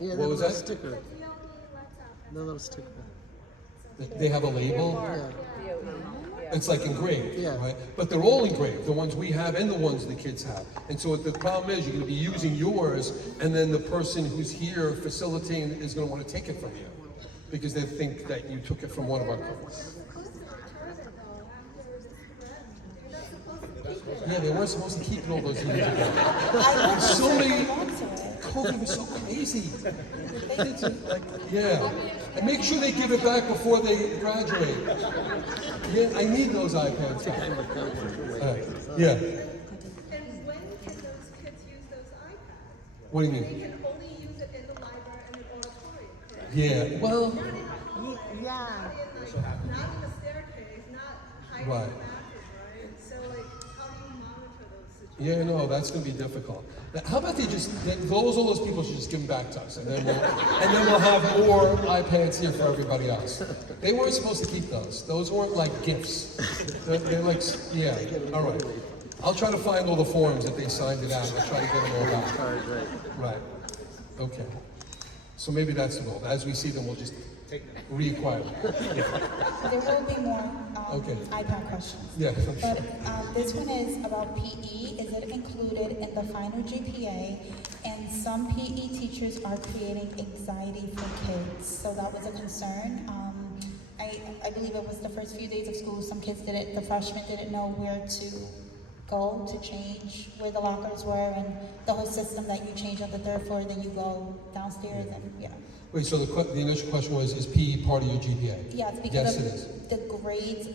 Yeah, what was that? Sticker. The little sticker. They have a label? Yeah. It's engraved, Yeah. right? But they're all engraved, the ones we have and the ones the kids have. And so the problem is, you're gonna be using yours, and then the person who's here facilitating is gonna want to take it from you, because they think that you took it from one of our kids. Yeah, they weren't supposed to keep it all those years ago. So many, COVID was so crazy. And make sure they give it back before they graduate. Yeah, I need those iPads. Yeah. And when can those kids use those iPads? What do you mean? They can only use it in the library and the auditorium, correct? Yeah, well, Not in the staircase, not hiding right. in the bathroom, right? So how do you monitor those situations? Yeah, no, that's going to be difficult. Now, how about all those people should just give them back to us, and then we'll have more iPads here for everybody else. They weren't supposed to keep those. Those weren't gifts. They're all right. I'll try to find all the forms that they signed it out. I'll try to get them all back. Right. Okay. So maybe that's the goal. As we see them, we'll just reacquire them. There will be more iPad questions. Yeah. But this one is about PE. Is it included in the final GPA? And some PE teachers are creating anxiety for kids. So that was a concern. I believe it was the first few days of school. Some kids the freshmen didn't know where to go to change, where the lockers were, and the whole system that you change on the 3rd floor, then you go downstairs, and Wait, so the initial question was, is PE part of your GPA? Yeah, it's because yes, it is. The grades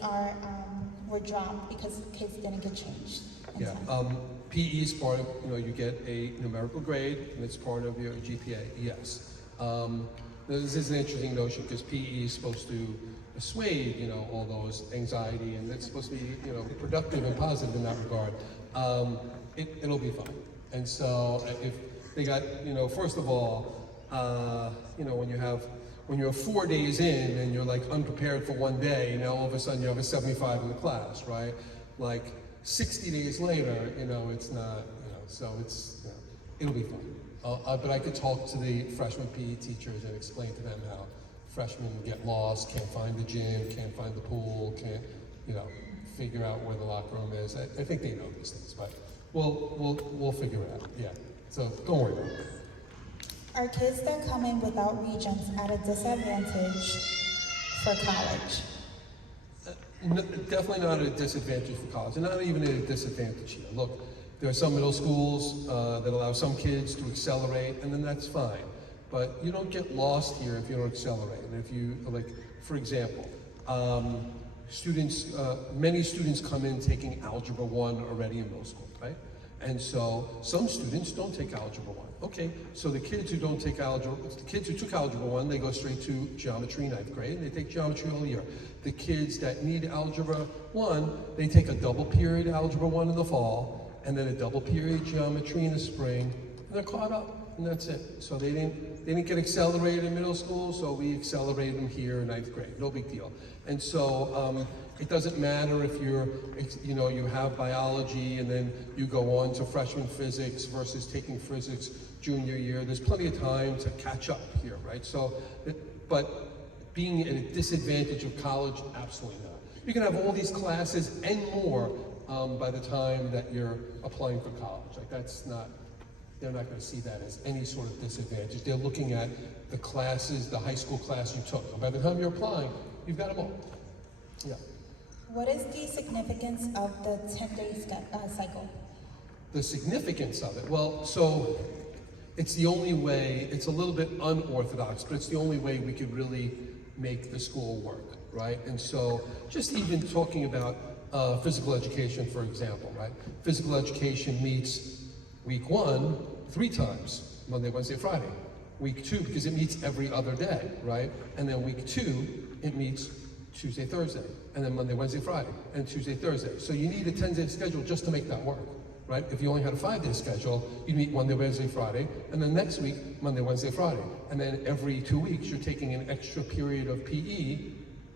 were dropped because kids didn't get changed. Yeah, PE is part of, you get a numerical grade, and it's part of your GPA, yes. This is an interesting notion, because PE is supposed to assuade, all those anxiety, and it's supposed to be, productive and positive in that regard. It'll be fine. And so if they got, first of all, when you're 4 days in and you're like unprepared for one day, now all of a sudden you have a 75 in the class, right? Like 60 days later, it's not, so it'll be fun. But I could talk to the freshman PE teachers and explain to them how freshmen get lost, can't find the gym, can't find the pool, can't, figure out where the locker room is. I think they know these things, but we'll figure it out. Yeah. So don't worry about it. Are kids that come in without regents at a disadvantage for college? Definitely not at a disadvantage for college, and not even at a disadvantage here. Look, there are some middle schools that allow some kids to accelerate, and then that's fine. But you don't get lost here if you don't accelerate. And if you, like, for example, many students come in taking Algebra 1 already in middle school, right? And so some students don't take Algebra 1. Okay, so the kids who took Algebra 1, they go straight to Geometry 9th grade, and they take Geometry all year. The kids that need Algebra 1, they take a double period Algebra 1 in the fall, and then a double period Geometry in the spring, and they're caught up, and that's it. So they didn't get accelerated in middle school, so we accelerated them here in 9th grade, no big deal. And so it doesn't matter if you have biology and then you go on to freshman physics versus taking physics junior year. There's plenty of time to catch up here, right? So, but being at a disadvantage of college, absolutely not. You can have all these classes and more by the time that you're applying for college. Like they're not going to see that as any sort of disadvantage. They're looking at the classes, the high school class you took. And by the time you're applying, you've got them all. Yeah. What is the significance of the 10-day cycle? The significance of it? Well, so it's the only way, it's a little bit unorthodox, but it's the only way we could really make the school work, right? And so just even talking about physical education, for example, right? Physical education meets week 1 3 times, Monday, Wednesday, Friday. Week 2, because it meets every other day, right? And then week 2, it meets Tuesday, Thursday, and then Monday, Wednesday, Friday, and Tuesday, Thursday. So you need a 10-day schedule just to make that work, right? If you only had a 5-day schedule, you'd meet Monday, Wednesday, Friday, and then next week, Monday, Wednesday, Friday. And then every 2 weeks, you're taking an extra period of PE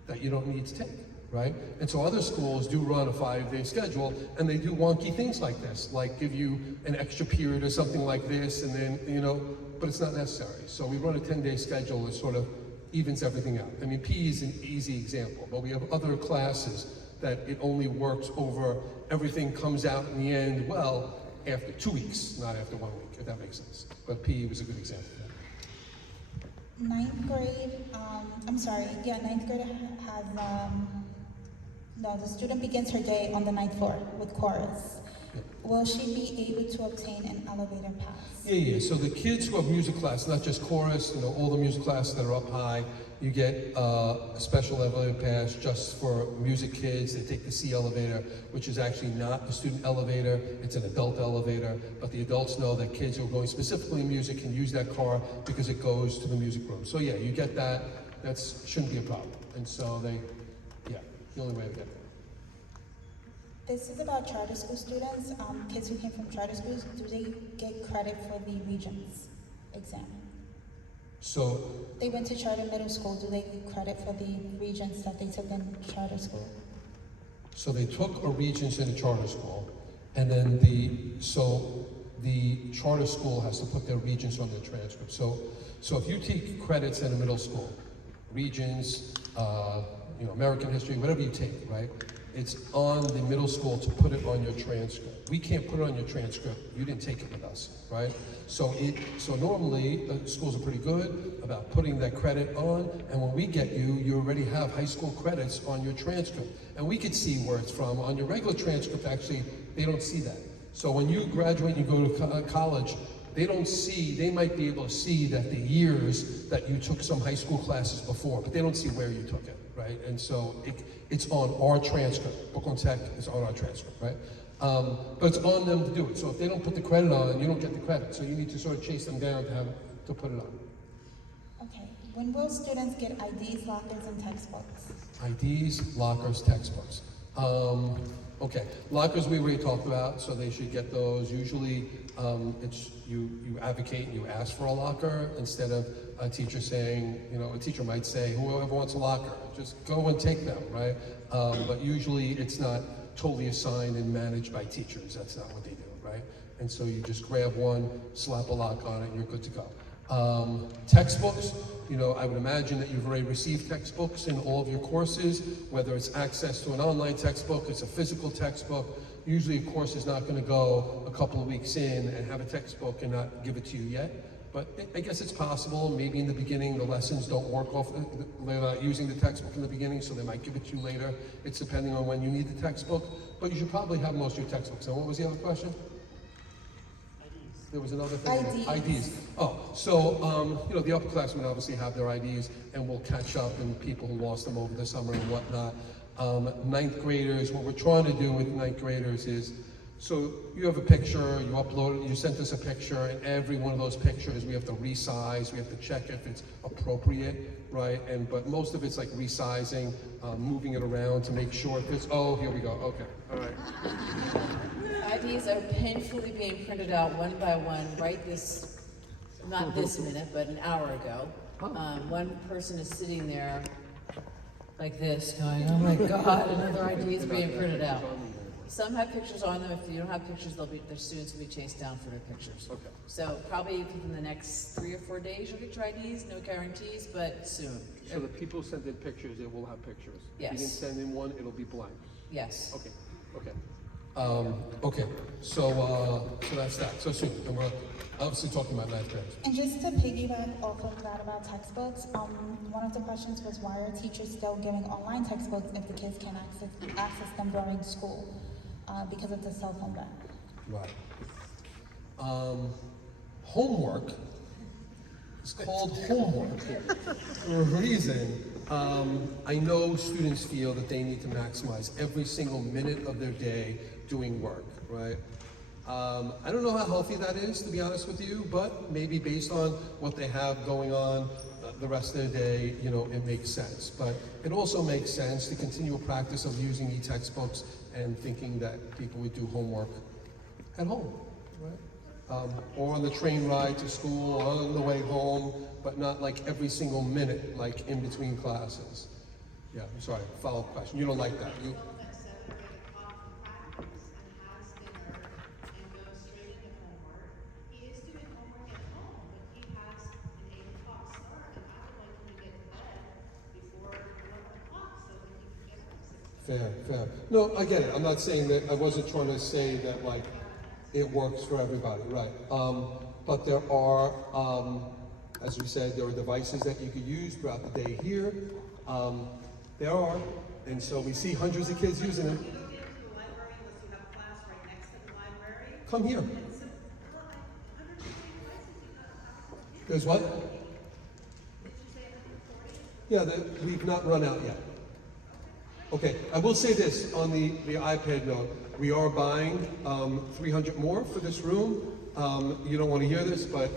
that you don't need to take, right? And so other schools do run a 5-day schedule, and they do wonky things like this, like give you an extra period or something like this, and then, but it's not necessary. So we run a 10-day schedule that sort of evens everything out. I mean, PE is an easy example, but we have other classes that it only works over, everything comes out in the end, well, after 2 weeks, not after 1 week, if that makes sense. But PE was a good example of that. 9th grade, ninth grade has, the student begins her day on the 9th floor with chorus. Will she be able to obtain an elevator pass? Yeah. So the kids who have music class, not just chorus, all the music classes that are up high, you get a special elevator pass just for music kids. They take the C elevator, which is actually not a student elevator, it's an adult elevator, but the adults know that kids who are going specifically in music can use that car because it goes to the music room. So yeah, you get that, that shouldn't be a problem. And so the only way to get there. This is about charter school students, kids who came from charter schools. Do they get credit for the Regents exam? So They went to charter middle school. Do they get credit for the Regents that they took in charter school? So they took a Regents in a charter school, and then the charter school has to put their Regents on their transcript. So if you take credits in a middle school, Regents, American history, whatever you take, right? It's on the middle school to put it on your transcript. We can't put it on your transcript. You didn't take it with us, right? So normally schools are pretty good about putting that credit on, and when we get you, you already have high school credits on your transcript, and we could see where it's from. On your regular transcript, actually, they don't see that. So when you graduate and you go to college, they might be able to see that the years that you took some high school classes before, but they don't see where you took it, right? And so it's on our transcript. Brooklyn Tech is on our transcript, right? But it's on them to do it. So if they don't put the credit on, you don't get the credit. So you need to sort of chase them down to put it on. Okay. When will students get IDs, lockers, and textbooks? IDs, lockers, textbooks. Okay, lockers we already talked about, so they should get those. Usually, it's you advocate and you ask for a locker instead of a teacher saying, you know, a teacher might say, whoever wants a locker, just go and take them, right? But usually it's not totally assigned and managed by teachers. That's not what they do, right? And so you just grab one, slap a lock on it, and you're good to go. Textbooks, you know, I would imagine that you've already received textbooks in all of your courses, whether it's access to an online textbook, it's a physical textbook. Usually a course is not going to go a couple of weeks in and have a textbook and not give it to you yet. But I guess it's possible, maybe in the beginning the lessons don't work off, they're not using the textbook in the beginning, so they might give it to you later. It's depending on when you need the textbook, but you should probably have most of your textbooks. And what was the other question? There was another thing. IDs. Oh, so, you know, the upperclassmen obviously have their IDs, and we'll catch up and people who lost them over the summer and whatnot. Ninth graders, what we're trying to do with ninth graders is, so you have a picture, you upload it, you sent us a picture, and every one of those pictures we have to resize, we have to check if it's appropriate, right? But most of it's like resizing, moving it around to make sure if it's, oh, here we go, okay, all right. IDs are painfully being printed out one by one right this, not this minute, but an hour ago. One person is sitting there like this going, oh my God, another ID is being printed out. Some have pictures on them. If you don't have pictures, their students will be chased down for their pictures. Okay. So probably within the next 3 or 4 days you'll get your IDs, no guarantees, but soon. So the people who sent in pictures, they will have pictures. Yes. If you didn't send in one, it'll be blank. Yes. Okay, okay. Okay, so that's that. So soon, and we're obviously talking about ninth graders. And just to piggyback off of that about textbooks, one of the questions was why are teachers still giving online textbooks if the kids can't access them during school because of the cell phone ban? Right. Homework is called homework for a reason. I know students feel that they need to maximize every single minute of their day doing work, right? I don't know how healthy that is, to be honest with you, but maybe based on what they have going on the rest of the day, you know, it makes sense. But it also makes sense to continue a practice of using e-textbooks and thinking that people would do homework at home, right? Or on the train ride to school, on the way home, but not like every single minute, like in between classes. Yeah, I'm sorry, follow-up question. You don't like that. You, Fair, fair. No, I get it. I'm not saying that, I wasn't trying to say that like it works for everybody, right? But there are, as we said, there are devices that you could use throughout the day here. There are, and so we see hundreds of kids using them. Come here. There's what? Yeah, we've not run out yet. Okay, I will say this on the iPad note. We are buying 300 more for this room. You don't want to hear this, but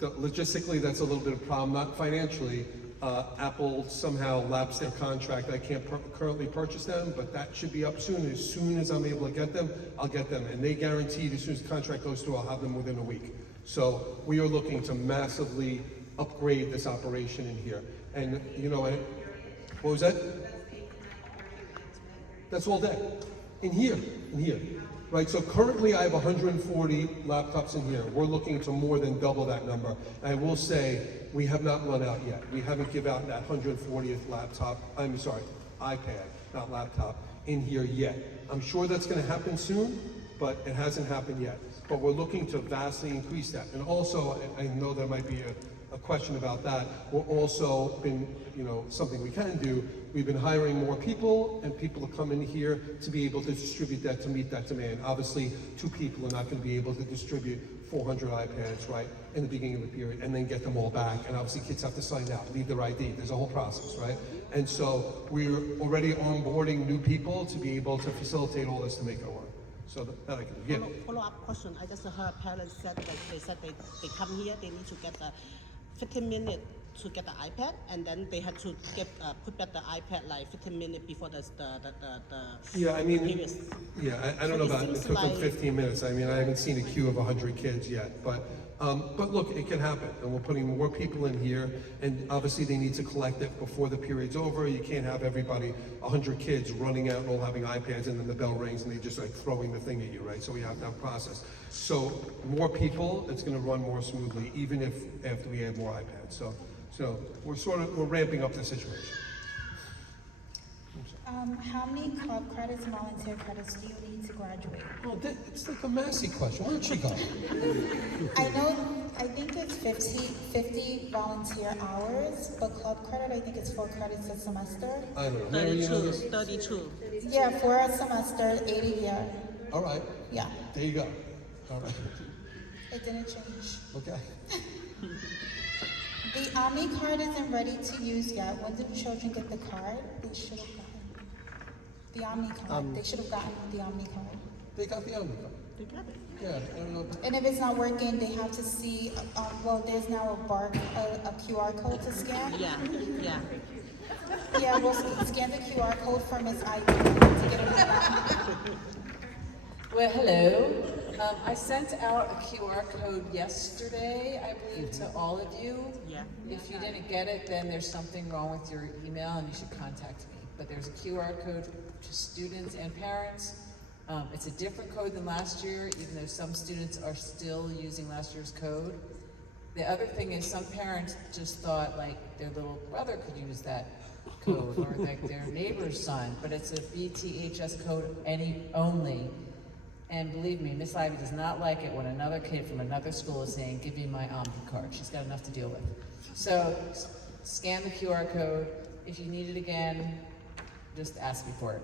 logistically that's a little bit of a problem, not financially. Apple somehow lapsed their contract. I can't currently purchase them, but that should be up soon. As soon as I'm able to get them, I'll get them. And they guaranteed as soon as the contract goes through, I'll have them within a week. So we are looking to massively upgrade this operation in here. And you know, what was that? That's all day. In here, right? So currently I have 140 laptops in here. We're looking to more than double that number. And I will say, we have not run out yet. We haven't given out that 140th laptop, I'm sorry, iPad, not laptop, in here yet. I'm sure that's gonna happen soon, but it hasn't happened yet. But we're looking to vastly increase that. And also, I know there might be a question about that. We're also been, you know, something we can do. We've been hiring more people and people to come in here to be able to distribute that, to meet that demand. Obviously, 2 people are not going to be able to distribute 400 iPads, right, in the beginning of the period and then get them all back. And obviously kids have to sign out, leave their ID. There's a whole process, right? And so we're already onboarding new people to be able to facilitate all this to make it work. So that I can do. Yeah. Follow-up question. I just heard parents said that they come here, they need to get a 15-minute to get the iPad, and then they had to get put back the iPad like 15 minutes before the Yeah, I mean, previous. yeah, I don't So know it about, it seems took them like- 15 minutes. I mean, I haven't seen a queue of 100 kids yet, but look, it can happen, and we're putting more people in here, and obviously they need to collect it before the period's over. You can't have everybody, 100 kids running out and all having iPads, and then the bell rings and they just like throwing the thing at you, right? So we have to have a process. So more people, it's gonna run more smoothly, even if after we add more iPads. So we're ramping up the situation. How many club credits and volunteer credits do you need to graduate? Well, it's like a Massie question. Where'd she go? I think it's 50 volunteer hours, but club credit, I think it's 4 credits a semester. I don't know. Mary, you know this? 32. Yeah, for a semester, 80 a year. All right. Yeah, There you go. All right. it didn't change. Okay. The Omni card isn't ready to use yet. When do children get the card? They should have gotten the Omni card. They should have gotten the Omni card. They got the Omni card. They got it. Yeah, I don't know. And if it's not working, they have to see, well, there's now a QR code to scan. Yeah, yeah. Yeah, we'll scan the QR code for Miss Ivy to get it back. Well, hello. I sent out a QR code yesterday, I believe, to all of you. Yeah. If you didn't get it, then there's something wrong with your email and you should contact me. But there's a QR code to students and parents. It's a different code than last year, even though some students are still using last year's code. The other thing is some parents just thought like their little brother could use that code or like their neighbor's son, but it's a BTHS code only. And believe me, Miss Ivy does not like it when another kid from another school is saying, give me my Omni card. She's got enough to deal with. So scan the QR code. If you need it again, just ask me for it.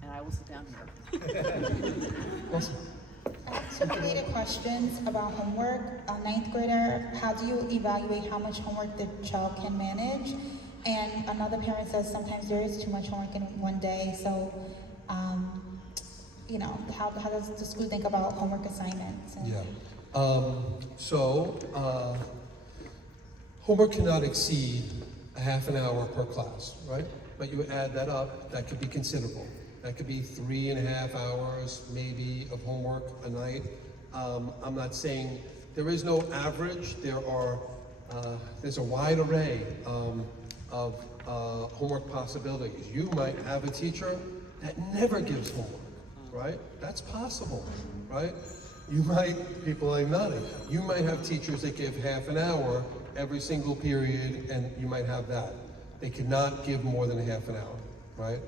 And I will sit down here. Awesome. I have two related questions about homework. A 9th grader, how do you evaluate how much homework the child can manage? And another parent says sometimes there is too much homework in one day. So, you know, how does the school think about homework assignments? Yeah. Homework cannot exceed a half an hour per class, right? But you add that up, that could be considerable. That could be 3.5 hours, maybe, of homework a night. I'm not saying there is no average. There's a wide array of homework possibilities. You might have a teacher that never gives homework, right? That's possible, right? You might, people like nodding, you might have teachers that give half an hour every single period, and you might have that. They cannot give more than a half an hour, right?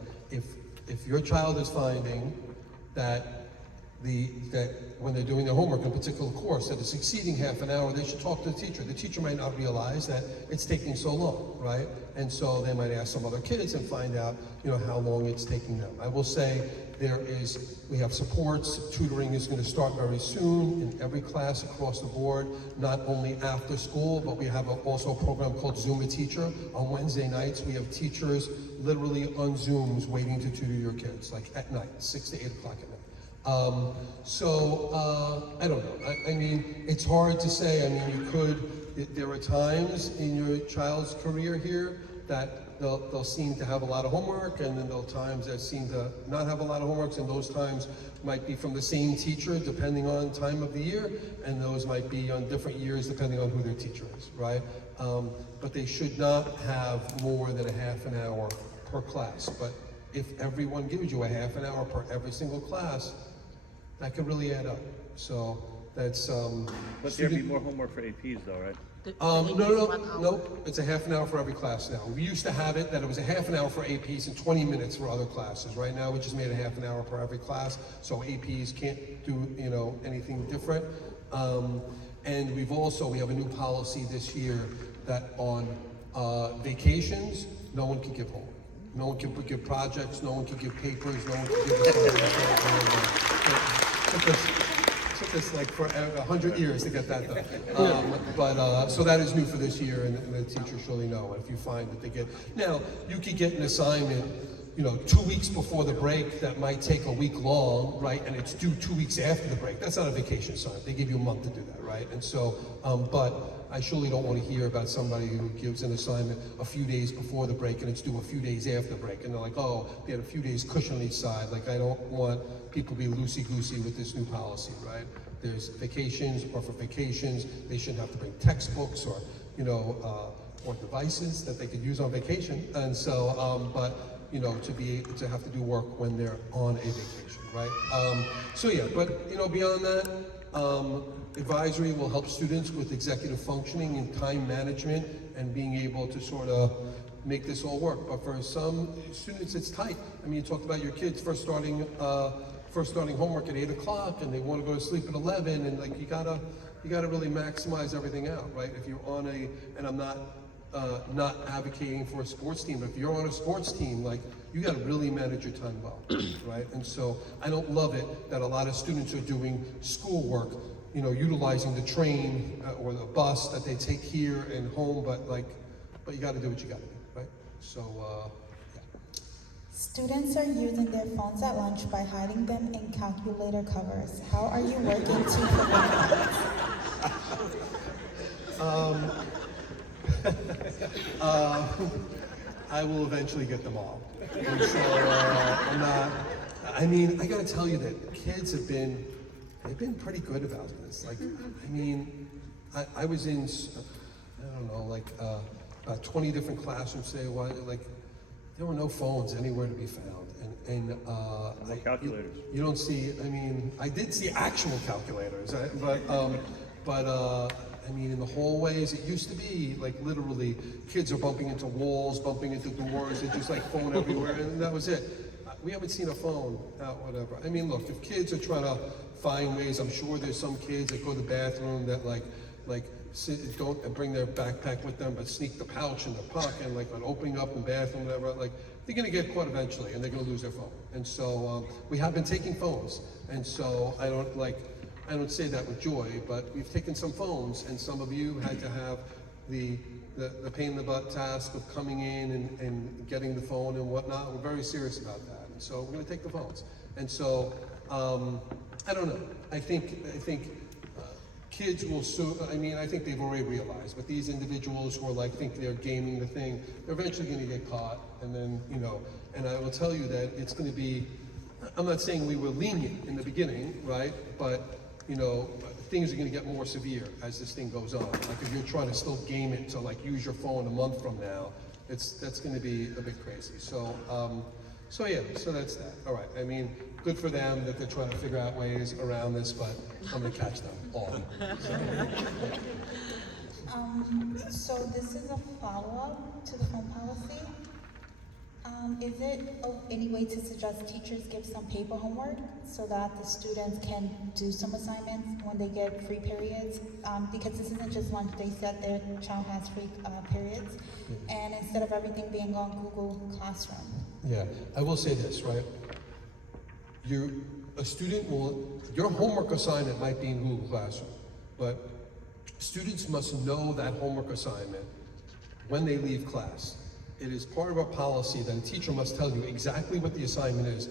If your child is finding that when they're doing their homework in a particular course that it's exceeding half an hour, they should talk to the teacher. The teacher might not realize that it's taking so long, right? And so they might ask some other kids and find out, you know, how long it's taking them. I will say we have supports. Tutoring is going to start very soon in every class across the board, not only after school, but we have also a program called Zoom a Teacher. On Wednesday nights, we have teachers literally on Zooms waiting to tutor your kids, like at night, 6 to 8 o'clock at night. I don't know. I mean, it's hard to say. I mean, there are times in your child's career here that they'll seem to have a lot of homework, and then there'll times that seem to not have a lot of homework, and those times might be from the same teacher depending on time of the year, and those might be on different years depending on who their teacher is, right? But they should not have more than a half an hour per class. But if everyone gives you a half an hour per every single class, that could really add up. So that's But there'd be more homework for APs though, right? No. It's a half an hour for every class now. We used to have it that it was a half an hour for APs and 20 minutes for other classes. Right now, we just made a half an hour per every class, so APs can't do anything different. And we have a new policy this year that on vacations, no one can give homework. No one can give projects, no one can give papers, no one can give Took us like for 100 years to get that done. So that is new for this year, and the teachers surely know. If you find that they get, now you could get an assignment, 2 weeks before the break that might take a week long, right? And it's due 2 weeks after the break. That's not a vacation assignment. They give you a month to do that, right? And so, but I surely don't want to hear about somebody who gives an assignment a few days before the break and it's due a few days after the break, and they're like, oh, they had a few days cushion on each side. Like, I don't want people to be loosey-goosey with this new policy, right? There's vacations, or for vacations, they shouldn't have to bring textbooks or, or devices that they could use on vacation. And so, but, to have to do work when they're on a vacation, right? So yeah, but, beyond that, advisory will help students with executive functioning and time management and being able to sort of make this all work. But for some students, it's tight. I mean, you talked about your kids first starting homework at 8 o'clock, and they want to go to sleep at 11, and like you gotta really maximize everything out, right? If you're on and I'm not advocating for a sports team, but if you're on a sports team, like, you gotta really manage your time well, right? And so I don't love it that a lot of students are doing schoolwork, utilizing the train or the bus that they take here and home, but you gotta do what you gotta do, right? So, yeah. Students are using their phones at lunch by hiding them in calculator covers. How are you working to prevent that? I will eventually get them all. And so, I gotta tell you that kids they've been pretty good about this. Like, I was in, about 20 different classrooms today. There were no phones anywhere to be found. And no calculators. You don't see, I did see actual calculators, but in the hallways, it used to be, like, literally, kids are bumping into walls, bumping into doors, it's just like phone everywhere, and that was it. We haven't seen a phone out, whatever. Look, if kids are trying to find ways, I'm sure there's some kids that go to the bathroom that don't bring their backpack with them, but sneak the pouch in their pocket, and like opening up the bathroom, whatever. Like, they're gonna get caught eventually, and they're gonna lose their phone. And so we have been taking phones, and so I don't say that with joy, but we've taken some phones, and some of you had to have the pain in the butt task of coming in and getting the phone and whatnot. We're very serious about that, and so we're going to take the phones. And so I don't know. I think kids will soon. I think they've already realized, but these individuals who are think they're gaming the thing, they're eventually going to get caught, and then And I will tell you that it's going to be. I'm not saying we were lenient in the beginning, right? But things are going to get more severe as this thing goes on. Like, if you're trying to still game it to use your phone a month from now, that's going to be a bit crazy. So yeah, so that's that. All right. Good for them that they're trying to figure out ways around this, but I'm going to catch them all. So this is a follow-up to the phone policy. Is it any way to suggest teachers give some paper homework so that the students can do some assignments when they get free periods? Because this isn't just lunch, they said their child has free periods, and instead of everything being on Google Classroom. Yeah, I will say this, right? Your homework assignment might be in Google Classroom, but students must know that homework assignment when they leave class. It is part of our policy that a teacher must tell you exactly what the assignment is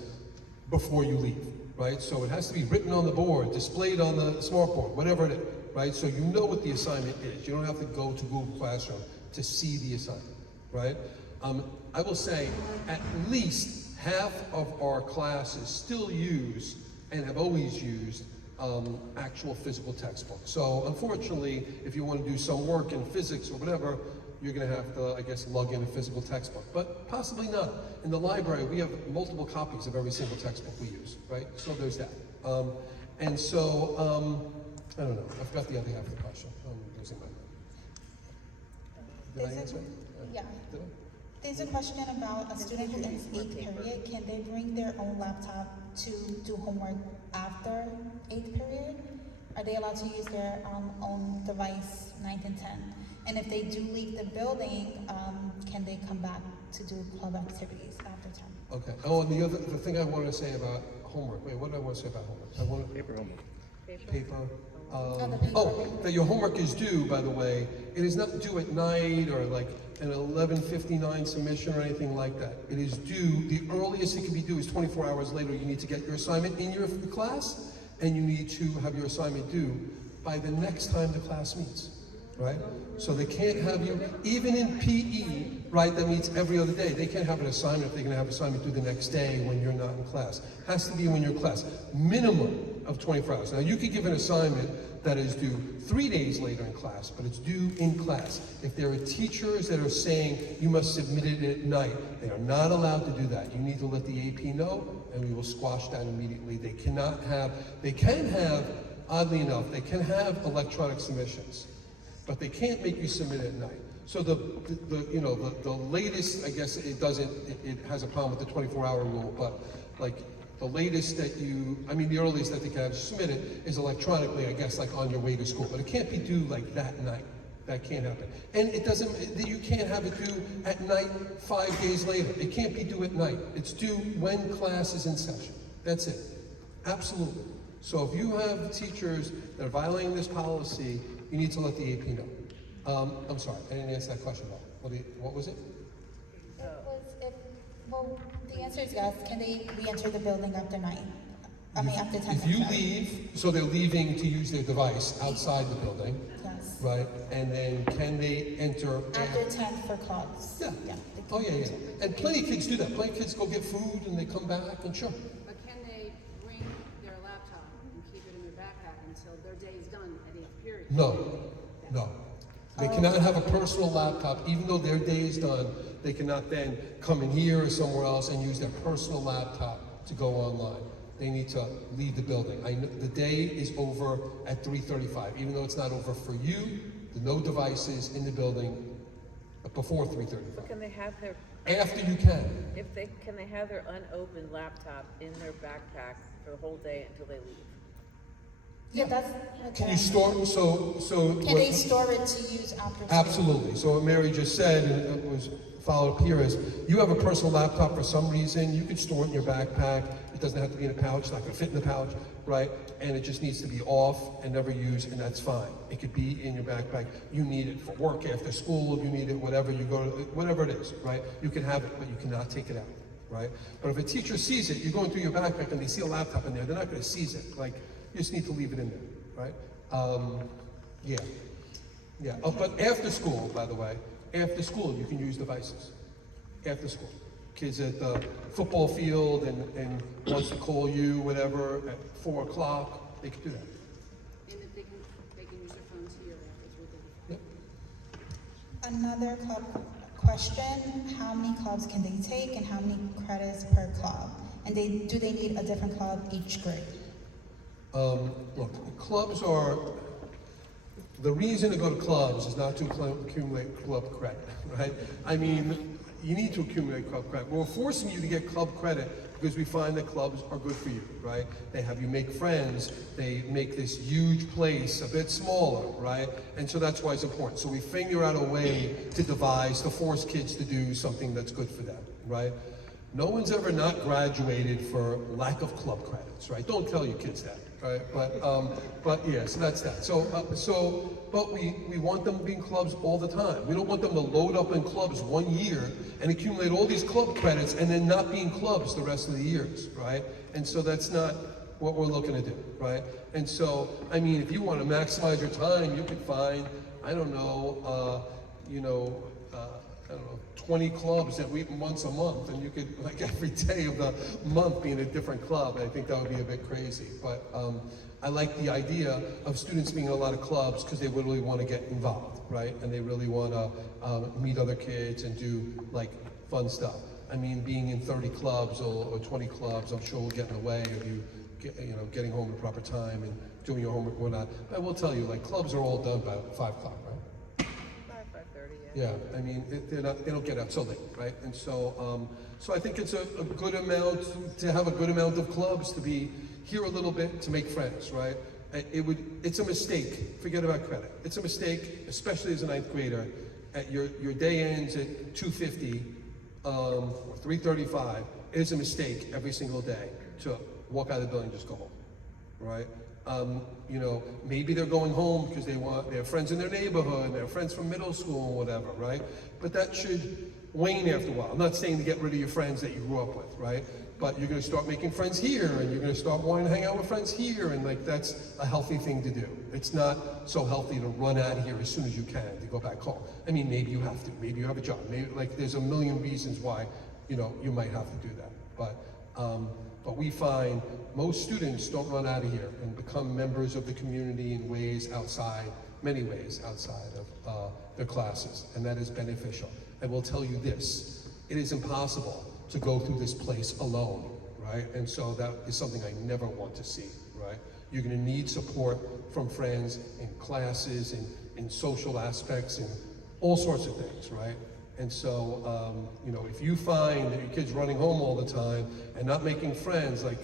before you leave, right? So it has to be written on the board, displayed on the smartboard, whatever it is, right? So you know what the assignment is. You don't have to go to Google Classroom to see the assignment, right? I will say at least half of our classes still use and have always used actual physical textbooks. So unfortunately, if you want to do some work in physics or whatever, you're going to have to, I guess, lug in a physical textbook, but possibly not. In the library, we have multiple copies of every single textbook we use, right? So there's that. And so, I don't know. I forgot the other half of the question. I'm losing my mind. Did I answer? Yeah. Did I? There's a question about a student who ends 8th period. Can they bring their own laptop to do homework after 8th period? Are they allowed to use their own device 9th and 10th? And if they do leave the building, can they come back to do club activities after 10? Okay. Oh, and the thing I wanted to say about homework. Wait, what did I want to say about homework? Paper homework. Paper. Paper. That your homework is due, by the way. It is not due at night or like an 11:59 submission or anything like that. It is due, the earliest it can be due is 24 hours later. You need to get your assignment in your class, and you need to have your assignment due by the next time the class meets. right? So they can't have you, even in PE, right, that meets every other day. They can't have an assignment if they're gonna have an assignment due the next day when you're not in class. Has to be when you're in class. Minimum of 24 hours. Now you could give an assignment that is due 3 days later in class, but it's due in class. If there are teachers that are saying you must submit it at night, they are not allowed to do that. You need to let the AP know, and we will squash that immediately. They can have, oddly enough, they can have electronic submissions, but they can't make you submit at night. So the latest, I guess it has a problem with the 24-hour rule, but like the latest that the earliest that they can have submitted is electronically, I guess, like on your way to school, but it can't be due like that night. That can't happen. And you can't have it due at night 5 days later. It can't be due at night. It's due when class is in session. That's it. Absolutely. So if you have teachers that are violating this policy, you need to let the AP know. I'm sorry, I didn't answer that question, though. What was it? The answer is yes. Can they re-enter the building after 9? After 10. If you leave, so they're leaving to use their device outside the building, Yes. right? And then can they enter? After 10 for clubs. Yeah. Yeah. Oh, yeah. And plenty of kids do that. Plenty of kids go get food and they come back and sure. But can they bring their laptop and keep it in their backpack until their day is done at 8th period? No. They cannot have a personal laptop, even though their day is done. They cannot then come in here or somewhere else and use their personal laptop to go online. They need to leave the building. The day is over at 3:35, even though it's not over for you. No devices in the building before 3:35. But can they have their After you can. can they have their unopened laptop in their backpack for the whole day until they leave? Yeah, that's. Can you store? Can they store it to use after? Absolutely. So what Mary just said, and it was followed up here, is you have a personal laptop for some reason, you can store it in your backpack. It doesn't have to be in a pouch, it's not gonna fit in the pouch, right? And it just needs to be off and never used, and that's fine. It could be in your backpack. You need it for work, after school, you need it, whatever you go to, whatever it is, right? You can have it, but you cannot take it out, right? But if a teacher sees it, you're going through your backpack and they see a laptop in there, they're not gonna seize it. Like, you just need to leave it in there, right? Yeah. Oh, but after school, by the way, after school, you can use devices. After school. Kids at the football field and wants to call you, whatever, at 4 o'clock, they can do that. And if they can use their phones here after 3:30. Yep. Another club question, how many clubs can they take and how many credits per club? And do they need a different club each grade? Look, clubs are, the reason to go to clubs is not to accumulate club credit, right? I mean, you need to accumulate club credit. We're forcing you to get club credit because we find that clubs are good for you, right? They have you make friends, they make this huge place a bit smaller, right? And so that's why it's important. So we figure out a way to devise, to force kids to do something that's good for them, right? No one's ever not graduated for lack of club credits, right? Don't tell your kids that, right? But yeah, so that's that. But we want them to be in clubs all the time. We don't want them to load up in clubs 1 year and accumulate all these club credits and then not be in clubs the rest of the years, right? And so that's not what we're looking to do, right? And so, I mean, if you want to maximize your time, you could find, I don't know, 20 clubs that we once a month, and you could, like, every day of the month be in a different club. I think that would be a bit crazy, but I like the idea of students being in a lot of clubs because they really want to get involved, right? And they really want to meet other kids and do, like, fun stuff. I mean, being in 30 clubs or 20 clubs, I'm sure will get in the way of you, getting home at the proper time and doing your homework or not. I will tell you, like, clubs are all done by 5 o'clock, right? 5:30, Yeah, I mean, they don't get out so late, right? And so, so I think it's a good amount, to have a good amount of clubs, to be here a little bit, to make friends, right? It's a mistake, forget about credit. It's a mistake, especially as a 9th grader, your day ends at 2:50, or 3:35. It's a mistake every single day to walk out of the building and just go home, right? Maybe they're going home because they have friends in their neighborhood, they have friends from middle school or whatever, right? But that should wane after a while. I'm not saying to get rid of your friends that you grew up with, right? but you're gonna start making friends here, and you're gonna start wanting to hang out with friends here, and like that's a healthy thing to do. It's not so healthy to run out of here as soon as you can to go back home. I mean, maybe you have to, maybe you have a job, maybe like there's a million reasons why, you know, you might have to do that. But we find most students don't run out of here and become members of the community in ways outside, many ways outside of their classes, and that is beneficial. I will tell you this, it is impossible to go through this place alone, right? And so that is something I never want to see, right? You're gonna need support from friends in classes, in social aspects, and all sorts of things, right? And so, you know, if you find that your kid's running home all the time and not making friends, like,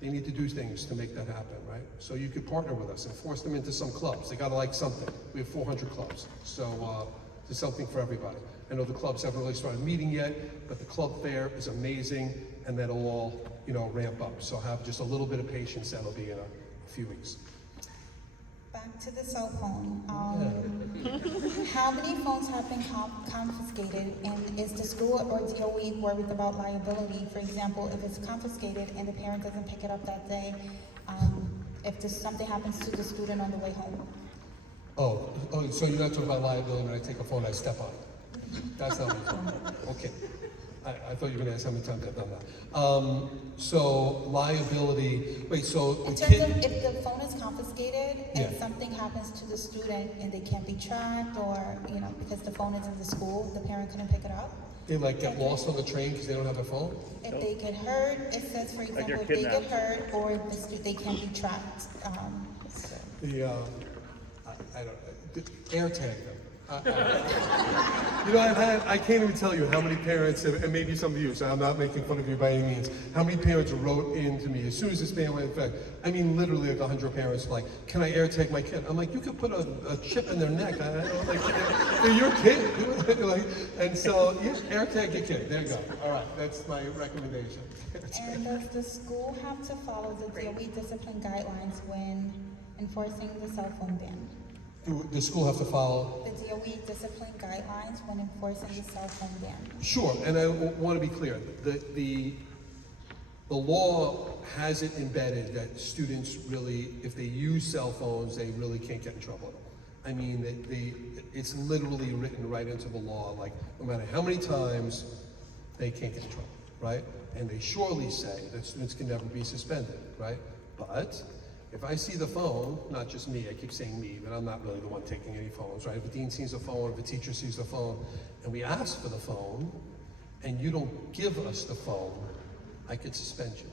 they need to do things to make that happen, right? So you could partner with us and force them into some clubs. They gotta like something. We have 400 clubs, so there's something for everybody. I know the clubs haven't really started meeting yet, but the club fair is amazing, and that'll all, you know, ramp up. So have just a little bit of patience, that'll be in a few weeks. Back to the cell phone. How many phones have been confiscated, and is the school or DOE worried about liability? For example, if it's confiscated and the parent doesn't pick it up that day, if something happens to the student on the way home? Oh, so you're not talking about liability when I take a phone, I step on it? That's not what you're talking about. Okay. I thought you were gonna ask how many times I've done that. So liability, wait, so In the terms kid, of if the phone is confiscated and Yeah. something happens to the student and they can't be tracked, or, you know, because the phone is in the school, the parent couldn't pick it up? they like get lost on the train because they don't have thea phone? If they get hurt, it says, for example, you're if they get kidnapped. hurt or they can't be tracked. The, I don't, air tag them. You know, I can't even tell you how many parents, and maybe some of you, so I'm not making fun of you by any means, how many parents wrote in to me as soon as this ban went into effect. I mean, literally like 100 parents like, can I air tag my kid? I'm like, you could put a chip in their neck. I don't like, they're your kid. Like, and so, yeah, air tag your kid. There you go. All right, that's my recommendation. And does the school have to follow the DOE discipline guidelines when enforcing the cell phone ban? Do the school have to follow? The DOE discipline guidelines when enforcing the cell phone ban? Sure, and I want to be clear. The law has it embedded that students really, if they use cell phones, they really can't get in trouble. I mean, it's literally written right into the law, like no matter how many times, they can't get in trouble, right? And they surely say that students can never be suspended, right? But if I see the phone, not just me, I keep saying me, but I'm not really the one taking any phones, right? If a dean sees a phone, if a teacher sees the phone, and we ask for the phone, and you don't give us the phone, I could suspend you,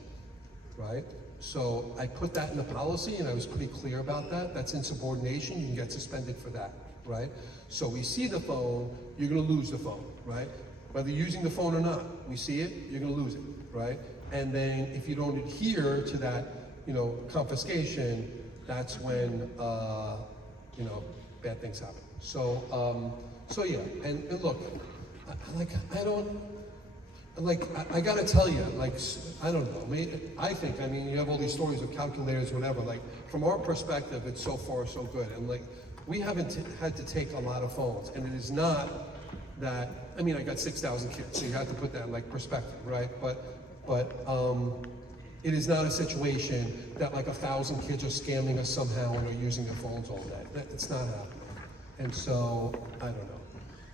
right? So I put that in the policy, and I was pretty clear about that. That's insubordination, you can get suspended for that, right? So we see the phone, you're gonna lose the phone, right? Whether you're using the phone or not, we see it, you're gonna lose it, right? And then if you don't adhere to that, you know, confiscation, that's when, you know, bad things happen. So, so yeah, and look, I gotta tell you, like, I don't know, I think, I mean, you have all these stories of calculators, whatever, like, from our perspective, it's so far so good. And like, we haven't had to take a lot of phones, and it is not that, I mean, I got 6,000 kids, so you have to put that in like perspective, right? But it is not a situation that like 1,000 kids are scamming us somehow and are using their phones all day. It's not happening. And so, I don't know.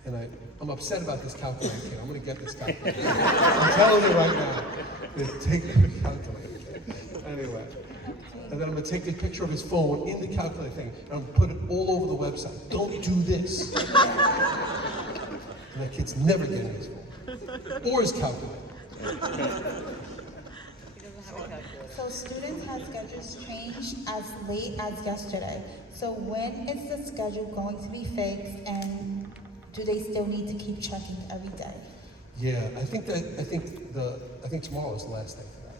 And I'm upset about this calculator kid. I'm gonna get this calculator. I'm telling you right now, take the calculator kid. Anyway. And then I'm gonna take a picture of his phone in the calculator thing, and I'm gonna put it all over the website. Don't do this. And that kid's never getting his phone. Or his calculator. So students have schedules changed as late as yesterday. So when is the schedule going to be fixed, and do they still need to keep checking every day? Yeah, I think tomorrow is the last day for that.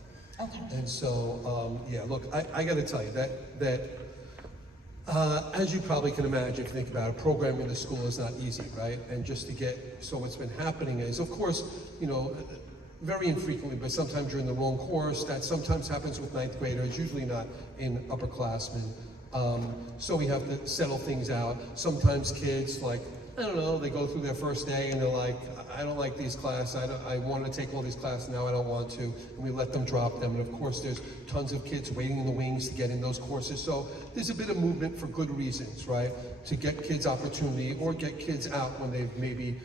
Okay. And so, yeah, look, I got to tell you that as you probably can imagine, if you think about it, programming in the school is not easy, right? And just to get, so what's been happening is, of course, you know, very infrequently, but sometimes you're in the wrong course. That sometimes happens with ninth graders, usually not in upperclassmen. So we have to settle things out. Sometimes kids, like, I don't know, they go through their first day and they're like, I don't like these classes, I wanted to take all these classes, now I don't want to, and we let them drop them, and of course there's tons of kids waiting in the wings to get in those courses, so there's a bit of movement for good reasons, right? To get kids opportunity, or get kids out when they've maybe,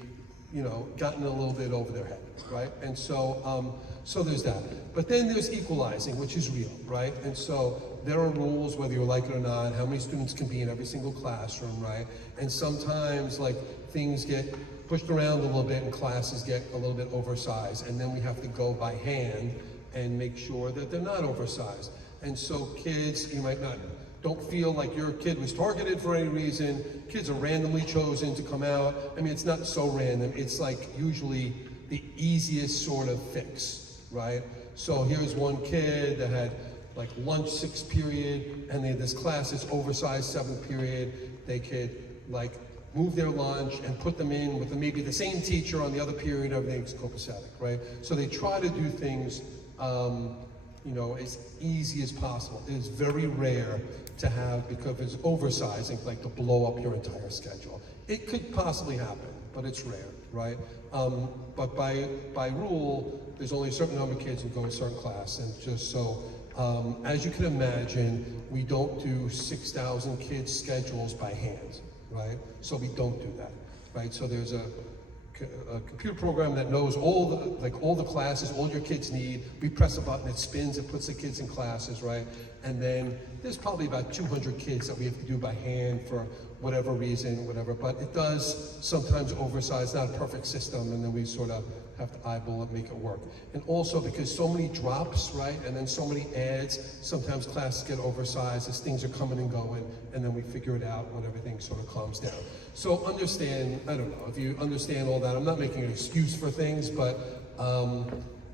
you know, gotten a little bit over their head, right? And so, so there's that. But then there's equalizing, which is real, right? And so there are rules, whether you like it or not, how many students can be in every single classroom, right? And sometimes, like, things get pushed around a little bit and classes get a little bit oversized, and then we have to go by hand and make sure that they're not oversized. And so kids, you might not, don't feel like your kid was targeted for any reason. Kids are randomly chosen to come out. I mean, it's not so random. It's like usually the easiest sort of fix, right? So here's one kid that had like lunch 6th period, and they had this class that's oversized 7th period. They could like move their lunch and put them in with maybe the same teacher on the other period. Everything's copacetic, right? So they try to do things, you know, as easy as possible. It is very rare to have, because it's oversizing, like to blow up your entire schedule. It could possibly happen, but it's rare, right? But by rule, there's only a certain number of kids who go in a certain class, and just so, as you can imagine, we don't do 6,000 kids' schedules by hand, right? So we don't do that, right? So there's a computer program that knows all the classes, all your kids need. We press a button, it spins, it puts the kids in classes, right? And then there's probably about 200 kids that we have to do by hand for whatever reason, whatever. But it does sometimes oversize, not a perfect system, and then we sort of have to eyeball it, make it work. And also because so many drops, right? And then so many adds, sometimes classes get oversized as things are coming and going, and then we figure it out when everything sort of calms down. So understand, I don't know, if you understand all that, I'm not making an excuse for things, but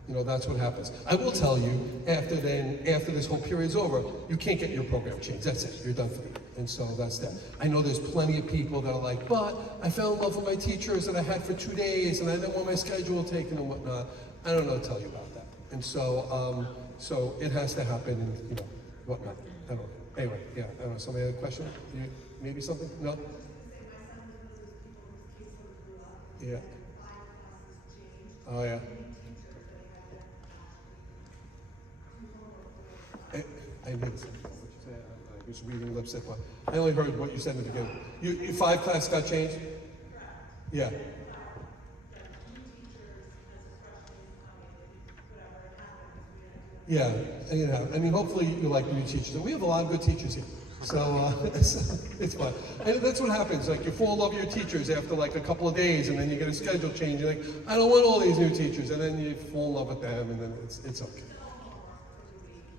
you know, that's what happens. I will tell you, after this whole period's over, you can't get your program changed. That's it, you're done for the year. And so that's that. I know there's plenty of people that are like, but I fell in love with my teachers that I had for 2 days, and I didn't want my schedule taken and whatnot. I don't know what to tell you about that. And so, so it has to happen, and you know, whatnot. I don't know. Anyway, yeah, I don't know. Somebody had a question? Maybe something? No? Yeah. Oh, yeah. I did say, I was reading lipstick, but I only heard what you said in the beginning. Your 5 class got changed? Yeah. Yeah, I mean, hopefully you like the new teachers. We have a lot of good teachers here. So it's fun. And that's what happens, like you fall in love with your teachers after like a couple of days, and then you get a schedule change. You're like, I don't want all these new teachers, and then you fall in love with them, and then it's okay.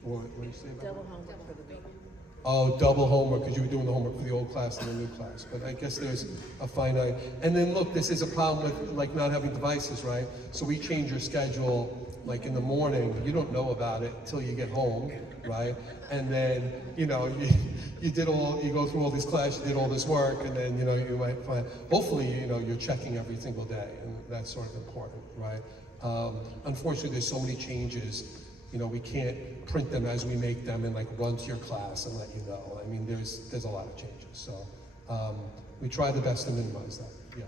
What do you say about Double homework for the week. Oh, double homework, because you were doing the homework for the old class and the new class. But I guess there's a finite. And then look, this is a problem with like not having devices, right? So we change your schedule like in the morning. You don't know about it until you get home, right? And then, you know, you go through all these classes, you did all this work, and then, you know, you might find, hopefully, you know, you're checking every single day, and that's sort of important, right? Unfortunately, there's so many changes. You know, we can't print them as we make them and like run to your class and let you know. I mean, there's a lot of changes. So we try the best to minimize that. Yeah.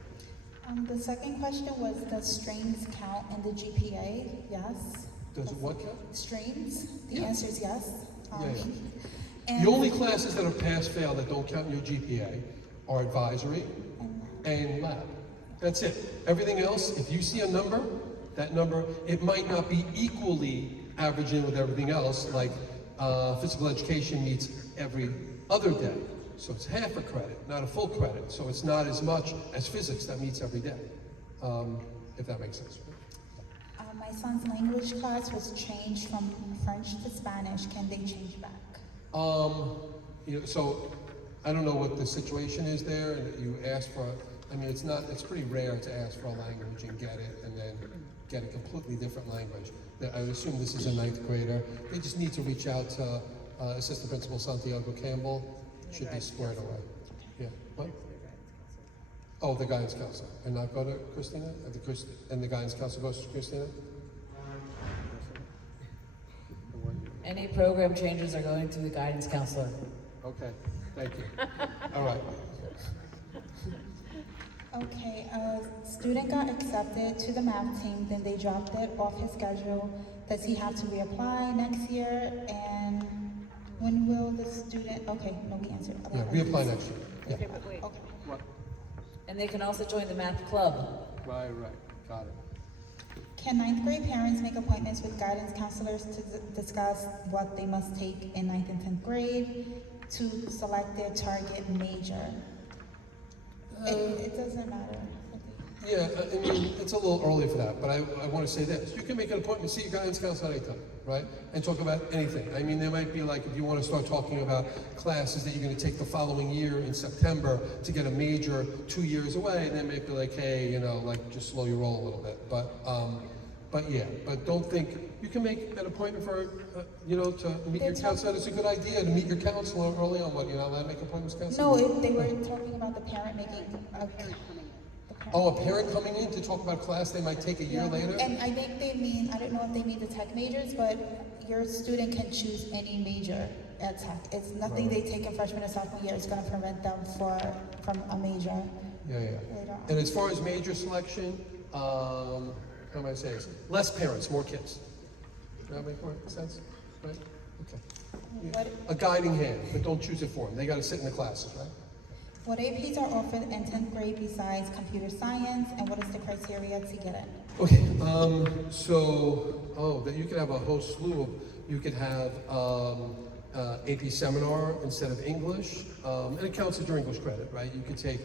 The second question was, does streams count in the GPA? Yes. Does it what count? Streams? The Yeah. answer is yes. Yeah. And The only classes that are pass-fail that don't count in your GPA are advisory and lab. That's it. Everything else, if you see a number, that number, it might not be equally averaged in with everything else, like physical education meets every other day. So it's half a credit, not a full credit. So it's not as much as physics that meets every day, if that makes sense. my son's language class was changed from French to Spanish. Can they change back? You know, so I don't know what the situation is there, and you ask for, I mean, it's pretty rare to ask for a language and get it, and then get a completely different language. I would assume this is a 9th grader. They just need to reach out to Assistant Principal Santiago Campbell. Should be squared away. Yeah, what? Oh, the guidance counselor, and not go to Christina? And the guidance counselor goes to Christina? Any program changes are going to the guidance counselor. Okay, thank you. All right. Okay, a student got accepted to the math team, then they dropped it off his schedule. Does he have to reapply next year? And when will the student, okay, no, we answered. Yeah, reapply next year. Yeah. Okay, but wait. What? And they can also join the math club. Right, got it. Can ninth grade parents make appointments with guidance counselors to discuss what they must take in ninth and 10th grade to select their target major? It doesn't matter. Yeah, I mean, it's a little early for that, but I want to say this. You can make an appointment, see your guidance counselor anytime, right? And talk about anything. I mean, there might be like, if you want to start talking about classes that you're going to take the following year in September to get a major 2 years away, then maybe like, hey, you know, like just slow your roll a little bit. But yeah, but don't think, you can make an appointment for, you know, to meet your counselor. It's a good idea to meet your counselor early on. What, you're not allowed to make appointments with counselor? No, they were talking about the parent making a Oh, a parent coming in to talk about class they might take a year later? And I think they mean, I don't know if they mean the tech majors, but your student can choose any major at tech. It's nothing they take in freshman or sophomore year is going to prevent them from a major. Yeah. Later on. And as far as major selection, how am I saying this? Less parents, more kids. Does that make more sense? Right? Okay. A guiding hand, but don't choose it for them. They got to sit in the classes, right? What APs are offered in 10th grade besides computer science, and what is the criteria to get in? Okay, that you could have a whole slew of, you could have AP seminar instead of English, and it counts as your English credit, right? You could take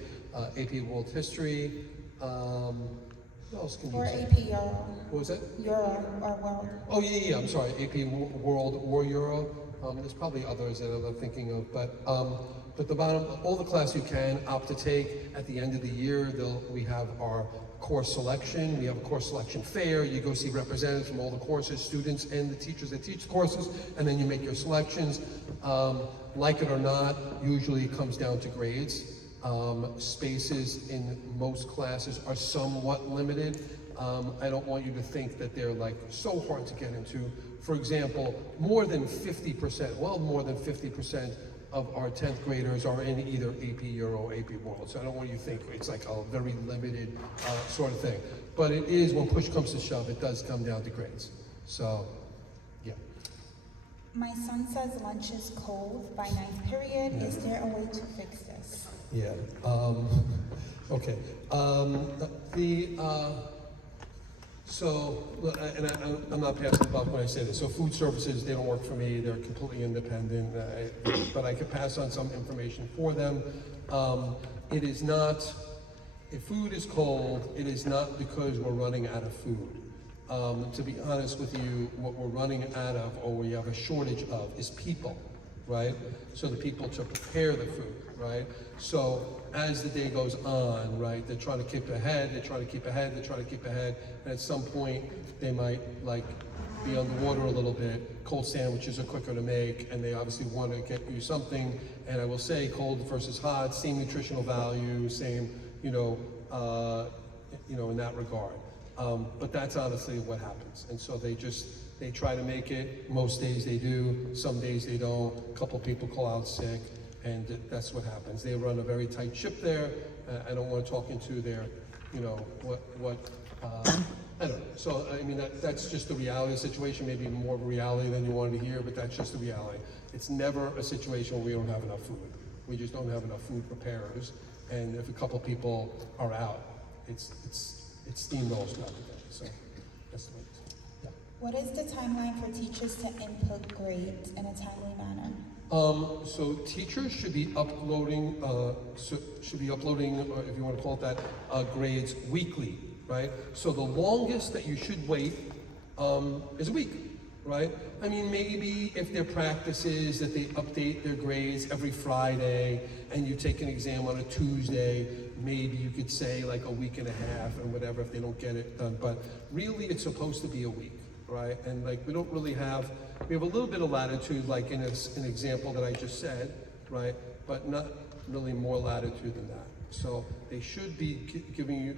AP World History, what else can you Or take? AP Euro. What was that? Euro or World. Oh, yeah, I'm sorry, AP World or Euro. There's probably others that I'm thinking of, but the bottom, all the class you can opt to take at the end of the year, we have our course selection, we have a course selection fair, you go see representatives from all the courses, students and the teachers that teach the courses, and then you make your selections. Like it or not, usually it comes down to grades. Spaces in most classes are somewhat limited. I don't want you to think that they're like so hard to get into. For example, more than 50% of our 10th graders are in either AP Euro or AP World. So I don't want you to think it's like a very limited sort of thing. But it is, when push comes to shove, it does come down to grades. So, yeah. My son says lunch is cold by ninth period. Is there a way to fix this? Yeah. Okay. I'm not passing the buck when I say this. So food services, they don't work for me. They're completely independent. But I could pass on some information for them. It is not, if food is cold, it is not because we're running out of food. To be honest with you, what we're running out of, or we have a shortage of, is people, right? So the people to prepare the food, right? So as the day goes on, right, they're trying to keep ahead, and at some point they might like be underwater a little bit. Cold sandwiches are quicker to make, and they obviously want to get you something. And I will say, cold versus hot, same nutritional value, same, in that regard. But that's honestly what happens. And so they try to make it. Most days they do, some days they don't. A couple people call out sick, and that's what happens. They run a very tight ship there. I don't want to talk into their, I don't know. So, I mean, that's just the reality of the situation, maybe more of a reality than you wanted to hear, but that's just the reality. It's never a situation where we don't have enough food. We just don't have enough food preparers, and if a couple people are out, it's steamrolls throughout the day. So, that's the way it is. Yeah. What is the timeline for teachers to input grades in a timely manner? So teachers should be uploading, if you want to call it that, grades weekly, right? So the longest that you should wait is a week, right? I mean, maybe if their practice is that they update their grades every Friday and you take an exam on a Tuesday, maybe you could say like a week and a half or whatever if they don't get it done. But really it's supposed to be a week, right? And like we don't really have, we have a little bit of latitude like in an example that I just said, right? But not really more latitude than that. So they should be giving you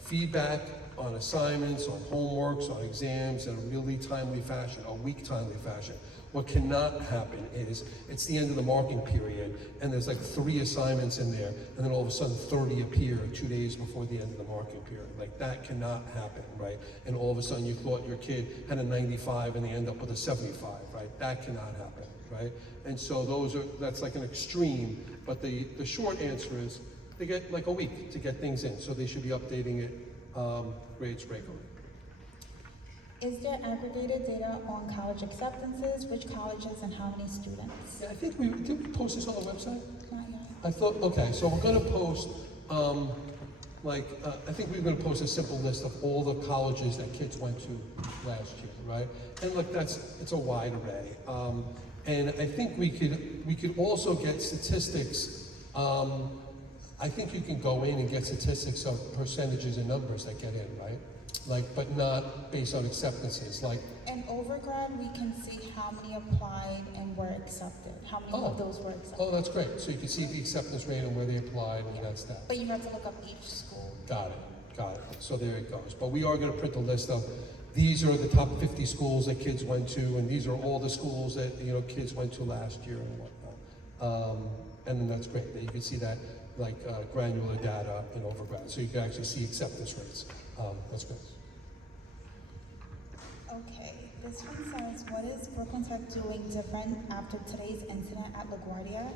feedback on assignments, on homeworks, on exams in a really timely fashion, a week timely fashion. What cannot happen is it's the end of the marking period and there's like 3 assignments in there and then all of a sudden 30 appear 2 days before the end of the marking period. Like that cannot happen, right? And all of a sudden you thought your kid had a 95 and they end up with a 75, right? That cannot happen, right? And so that's like an extreme, but the short answer is they get like a week to get things in, so they should be updating it grades regularly. Is there aggregated data on college acceptances, which colleges and how many students? Yeah, I think did we post this on the website? Not yet. I thought, okay, so we're gonna post, I think we're gonna post a simple list of all the colleges that kids went to last year, right? And look, it's a wide array. And I think we could also get statistics. I think you can go in and get statistics of percentages and numbers that get in, right? Like, but not based on acceptances, like. In overgrad, we can see how many applied and were accepted. How many of those were accepted? Oh, that's great. So you can see the acceptance rate and where they applied, and that's that. But you have to look up each school. Got it. So there it goes. But we are going to print a list of these are the top 50 schools that kids went to, and these are all the schools that kids went to last year and whatnot. And then that's great that you can see that like granular data in overgrad, so you can actually see acceptance rates. That's great. Okay, this one says, what is Brooklyn Tech doing different after today's incident at LaGuardia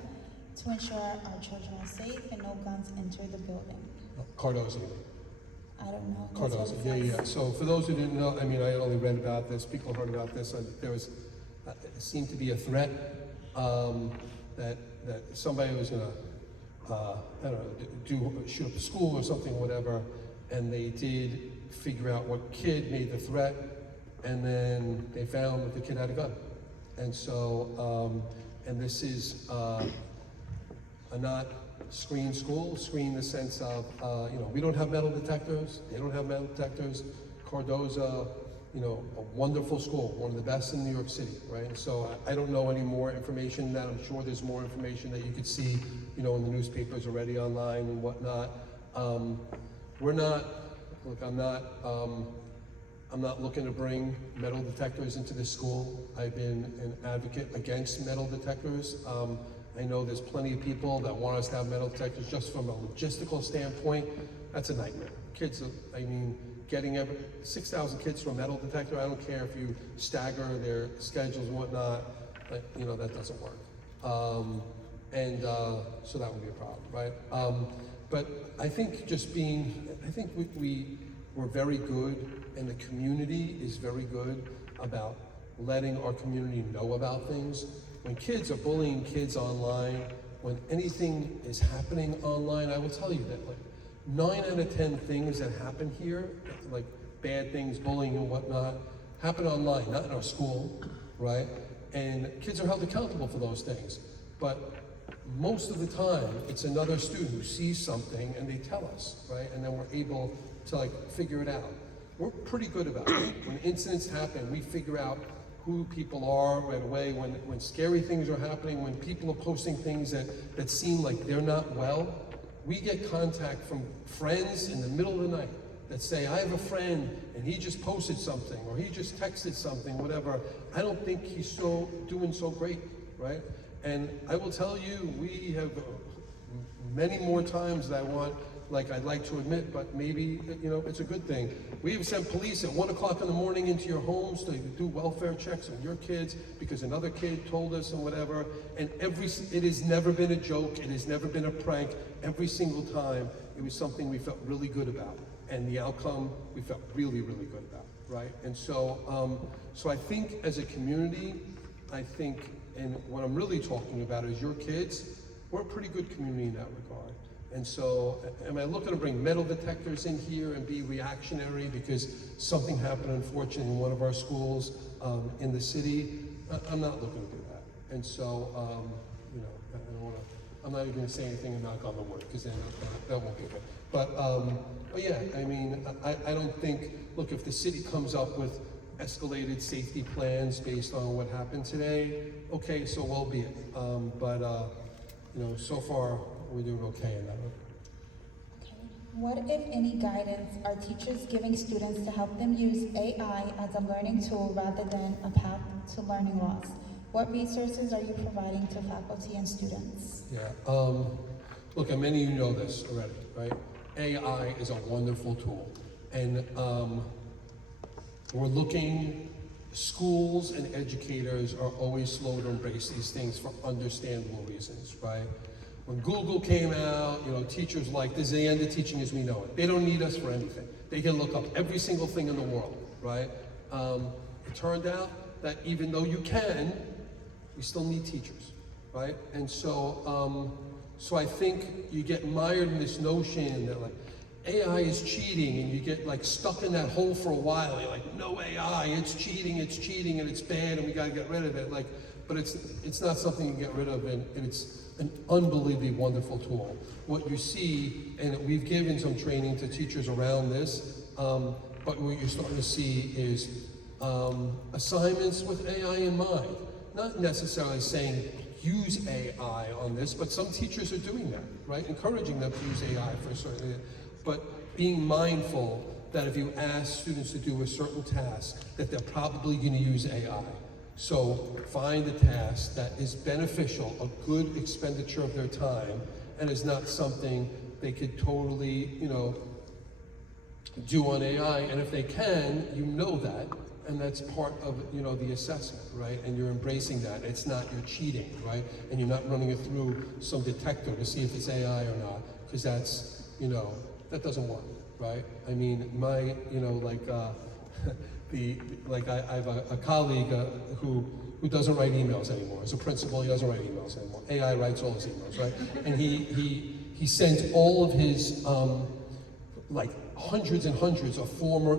to ensure our children are safe and no guns enter the building? Cardozo. I don't know. That's Cardozo, what it says. yeah. So for those who didn't know, I mean, I only read about this, people heard about this, there was, it seemed to be a threat that somebody was gonna, I don't know, shoot up a school or something, whatever, and they did figure out what kid made the threat, and then they found that the kid had a gun. And so, and this is a not screened school, screened in the sense of, we don't have metal detectors, they don't have metal detectors. Cardozo, a wonderful school, one of the best in New York City, right? And so I don't know any more information than that. I'm sure there's more information that you could see, in the newspapers already online and whatnot. We're not, look, I'm not looking to bring metal detectors into this school. I've been an advocate against metal detectors. I know there's plenty of people that want us to have metal detectors just from a logistical standpoint. That's a nightmare. Kids, getting 6,000 kids to a metal detector, I don't care if you stagger their schedules and whatnot, that doesn't work. So that would be a problem, right? But I think we're very good, and the community is very good about letting our community know about things. When kids are bullying kids online, when anything is happening online, I will tell you that 9 out of 10 things that happen here, like bad things, bullying and whatnot, happen online, not in our school, right? And kids are held accountable for those things. But most of the time, it's another student who sees something and they tell us, right? And then we're able to figure it out. We're pretty good about it. When incidents happen, we figure out who people are right away. When scary things are happening, when people are posting things that seem like they're not well, we get contact from friends in the middle of the night that say, I have a friend and he just posted something or he just texted something, whatever. I don't think he's doing so great, right? And I will tell you, we have many more times that I'd like to admit, but maybe, it's a good thing. We have sent police at 1 o'clock in the morning into your homes to do welfare checks on your kids because another kid told us and whatever. And it has never been a joke. It has never been a prank. Every single time, it was something we felt really good about. And the outcome, we felt really, really good about, right? And so, so I think as a community, and what I'm really talking about is your kids, we're a pretty good community in that regard. And so, am I looking to bring metal detectors in here and be reactionary because something happened, unfortunately, in one of our schools in the city? I'm not looking to do that. And so, I'm not even going to say anything and knock on the wood because then that won't be good. But yeah, I don't think, look, if the city comes up with escalated safety plans based on what happened today, okay, so well be it. So far, we're doing okay in that. Okay. What, if any, guidance are teachers giving students to help them use AI as a learning tool rather than a path to learning loss? What resources are you providing to faculty and students? Yeah, look, and many of you know this already, right? AI is a wonderful tool. And we're looking, schools and educators are always slow to embrace these things for understandable reasons, right? When Google came out, you know, teachers like, this is the end of teaching as we know it. They don't need us for anything. They can look up every single thing in the world, right? It turned out that even though you can, we still need teachers, right? And so, so I think you get mired in this notion that like, AI is cheating, and you get like stuck in that hole for a while. You're like, no AI, it's cheating, and it's bad, and we gotta get rid of it. Like, but it's not something you get rid of, and it's an unbelievably wonderful tool. What you see, and we've given some training to teachers around this, but what you're starting to see is assignments with AI in mind. Not necessarily saying use AI on this, but some teachers are doing that, right? Encouraging them to use AI for certain, but being mindful that if you ask students to do a certain task, that they're probably going to use AI. So find a task that is beneficial, a good expenditure of their time, and is not something they could totally, you know, do on AI. And if they can, you know that, and that's part of, you know, the assessment, right? And you're embracing that. It's not you're cheating, right? And you're not running it through some detector to see if it's AI or not, because that's, you know, that doesn't work, right? I mean, my, you know, like, I have a colleague who doesn't write emails anymore. As a principal, he doesn't write emails anymore. AI writes all his emails, right? And he sends all of his, like, hundreds and hundreds of former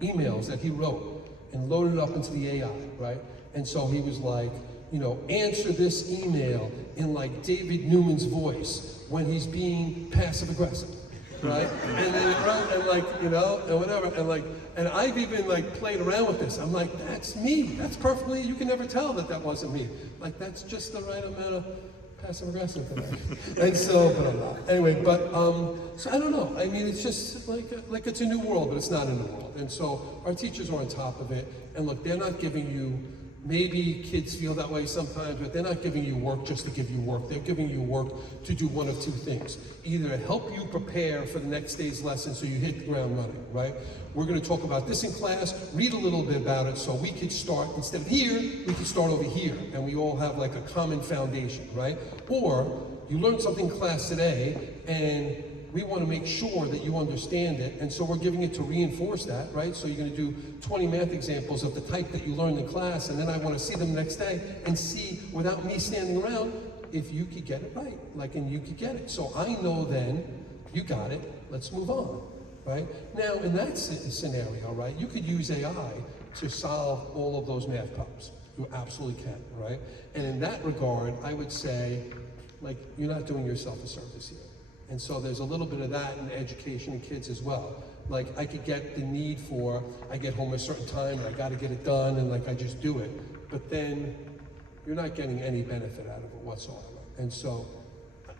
emails that he wrote and loaded it up into the AI, right? And so he was like, you know, answer this email in like David Newman's voice when he's being passive aggressive, right? And then, and like, you know, and whatever, and like, and I've even like played around with this. I'm like, that's me. That's perfectly, you can never tell that that wasn't me. Like, that's just the right amount of passive aggressive for that. And so, but I'm not. Anyway, but, so I don't know. I mean, it's just like it's a new world, but it's not a new world. And so our teachers are on top of it. And look, they're not giving you, maybe kids feel that way sometimes, but they're not giving you work just to give you work. They're giving you work to do one of two things. Either help you prepare for the next day's lesson so you hit the ground running, right? We're going to talk about this in class, read a little bit about it so we could start, instead of here, we could start over here, and we all have like a common foundation, right? Or you learned something in class today, and we want to make sure that you understand it, and so we're giving it to reinforce that, right? So you're going to do 20 math examples of the type that you learned in class, and then I want to see them the next day and see, without me standing around, if you could get it right, like, and you could get it. So I know then, you got it, let's move on, right? Now, in that scenario, right, you could use AI to solve all of those math problems. You absolutely can, right? And in that regard, I would say, like, you're not doing yourself a service here. And so there's a little bit of that in education and kids as well. Like, I could get the need for, I get home at a certain time and I gotta get it done, and like I just do it. But then you're not getting any benefit out of it whatsoever. And so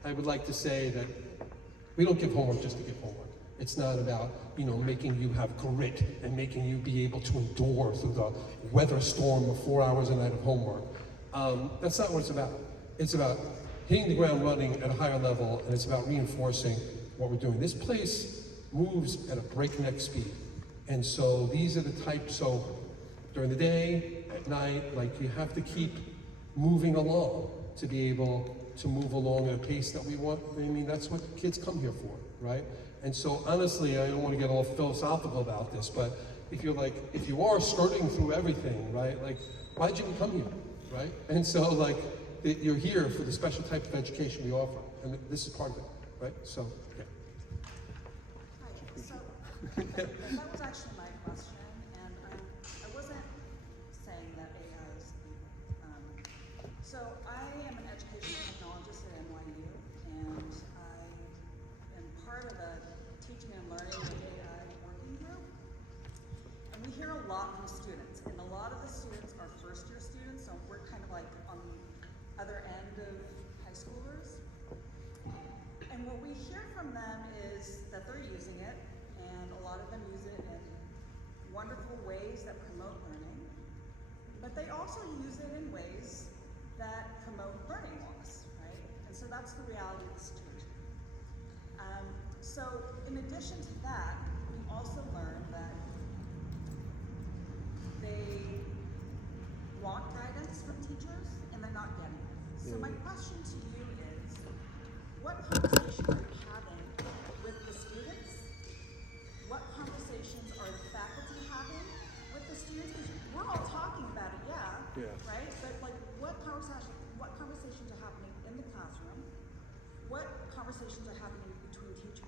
I would like to say that we don't give homework just to give homework. It's not about, you know, making you have grit and making you be able to endure through the weather storm of 4 hours a night of homework. That's not what it's about. It's about hitting the ground running at a higher level, and it's about reinforcing what we're doing. This place moves at a breakneck speed. And so these are the types, so during the day, at night, like, you have to keep moving along to be able to move along at a pace that we want. I mean, that's what kids come here for, right? And so honestly, I don't want to get all philosophical about this, but if you're like, if you are skirting through everything, right? Like, why'd you come here, right? And so, like, you're here for the special type of education we offer, and this is part of it, right? So, yeah. Hi, so that was actually my question, and I wasn't saying that AI is evil. So I am an educational technologist at NYU, and I am part of a teaching and learning AI working group. And we hear a lot from students, and a lot of the students are first-year students, so we're kind of like on the other end of high schoolers. And what we hear from them is that they're using it, and a lot of them use it in wonderful ways that promote learning. But they also use it in ways that promote learning loss, right? And so that's the reality of the situation. So in addition to that, we also learned that they want guidance from teachers and they're not getting it. So my question to you is, what conversations are you having with the students? What conversations are the faculty having with the students? Because we're all talking about it, right? But like, what conversations are happening in the classroom? What conversations are happening between teachers?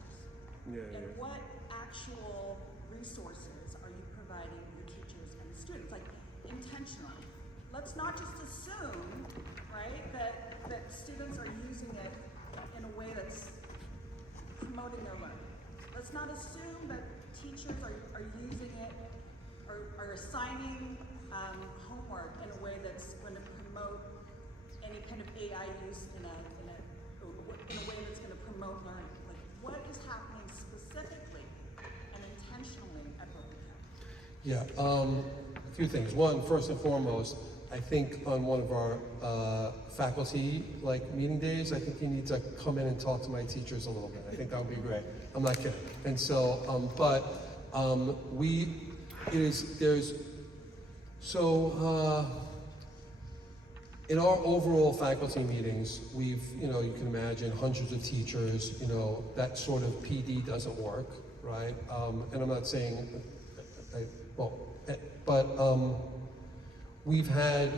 And what actual resources are you providing your teachers and the students? Like, intentionally. Let's not just assume, right, that students are using it in a way that's promoting their learning. Let's not assume that teachers are using it or are assigning homework in a way that's going to promote any kind of AI use in a way that's going to promote learning. Like, what is happening specifically and intentionally at Berkeley County? Yeah, a few things. One, first and foremost, I think on one of our faculty meeting days, I think you need to come in and talk to my teachers a little bit. I think that would be great. I'm not kidding. And so, in our overall faculty meetings, we've, you can imagine hundreds of teachers, that sort of PD doesn't work, right? And I'm not saying, we've had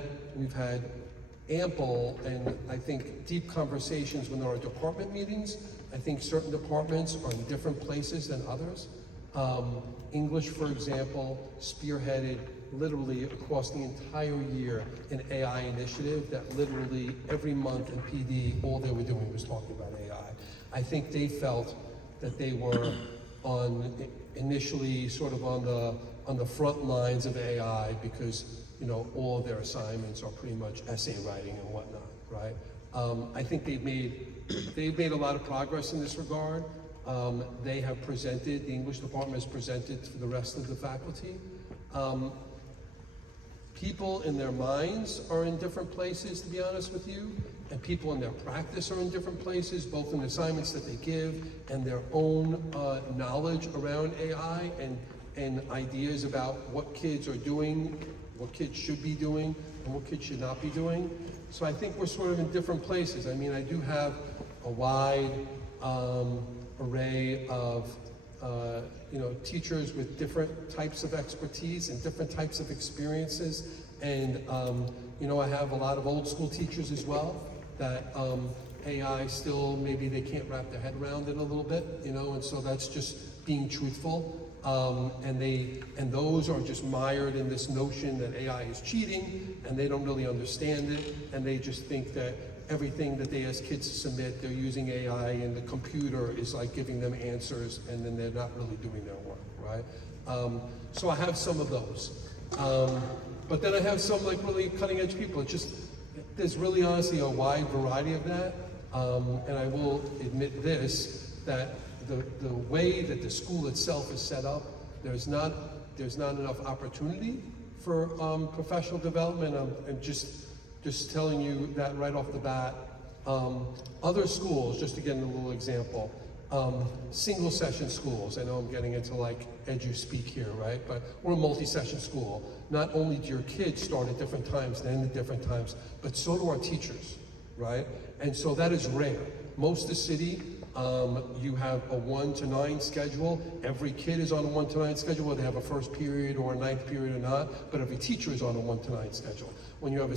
ample and I think deep conversations when there are department meetings. I think certain departments are in different places than others. English, for example, spearheaded literally across the entire year an AI initiative that literally every month in PD, all they were doing was talking about AI. I think they felt that they were initially sort of on the front lines of AI because all of their assignments are pretty much essay writing and whatnot, right? I think they've made a lot of progress in this regard. They have presented, the English department has presented to the rest of the faculty. People in their minds are in different places, to be honest with you, and people in their practice are in different places, both in the assignments that they give and their own knowledge around AI and ideas about what kids are doing, what kids should be doing, and what kids should not be doing. So I think we're sort of in different places. I mean, I do have a wide array of teachers with different types of expertise and different types of experiences. And I have a lot of old school teachers as well that AI still, maybe they can't wrap their head around it a little bit, and so that's just being truthful. And those are just mired in this notion that AI is cheating and they don't really understand it, and they just think that everything that they ask kids to submit, they're using AI and the computer is like giving them answers and then they're not really doing their work, right? So I have some of those. But then I have some really cutting edge people. There's really honestly a wide variety of that. And I will admit this, that the way that the school itself is set up, there's not enough opportunity for professional development. And just telling you that right off the bat. Other schools, just to get a little example, single session schools. I know I'm getting into edu-speak here, right? But we're a multi-session school. Not only do your kids start at different times and end at different times, but so do our teachers, right? And so that is rare. Most of the city, you have a 1 to 9 schedule. Every kid is on a 1 to 9 schedule, whether they have a first period or a 9th period or not, but every teacher is on a 1 to 9 schedule. When you have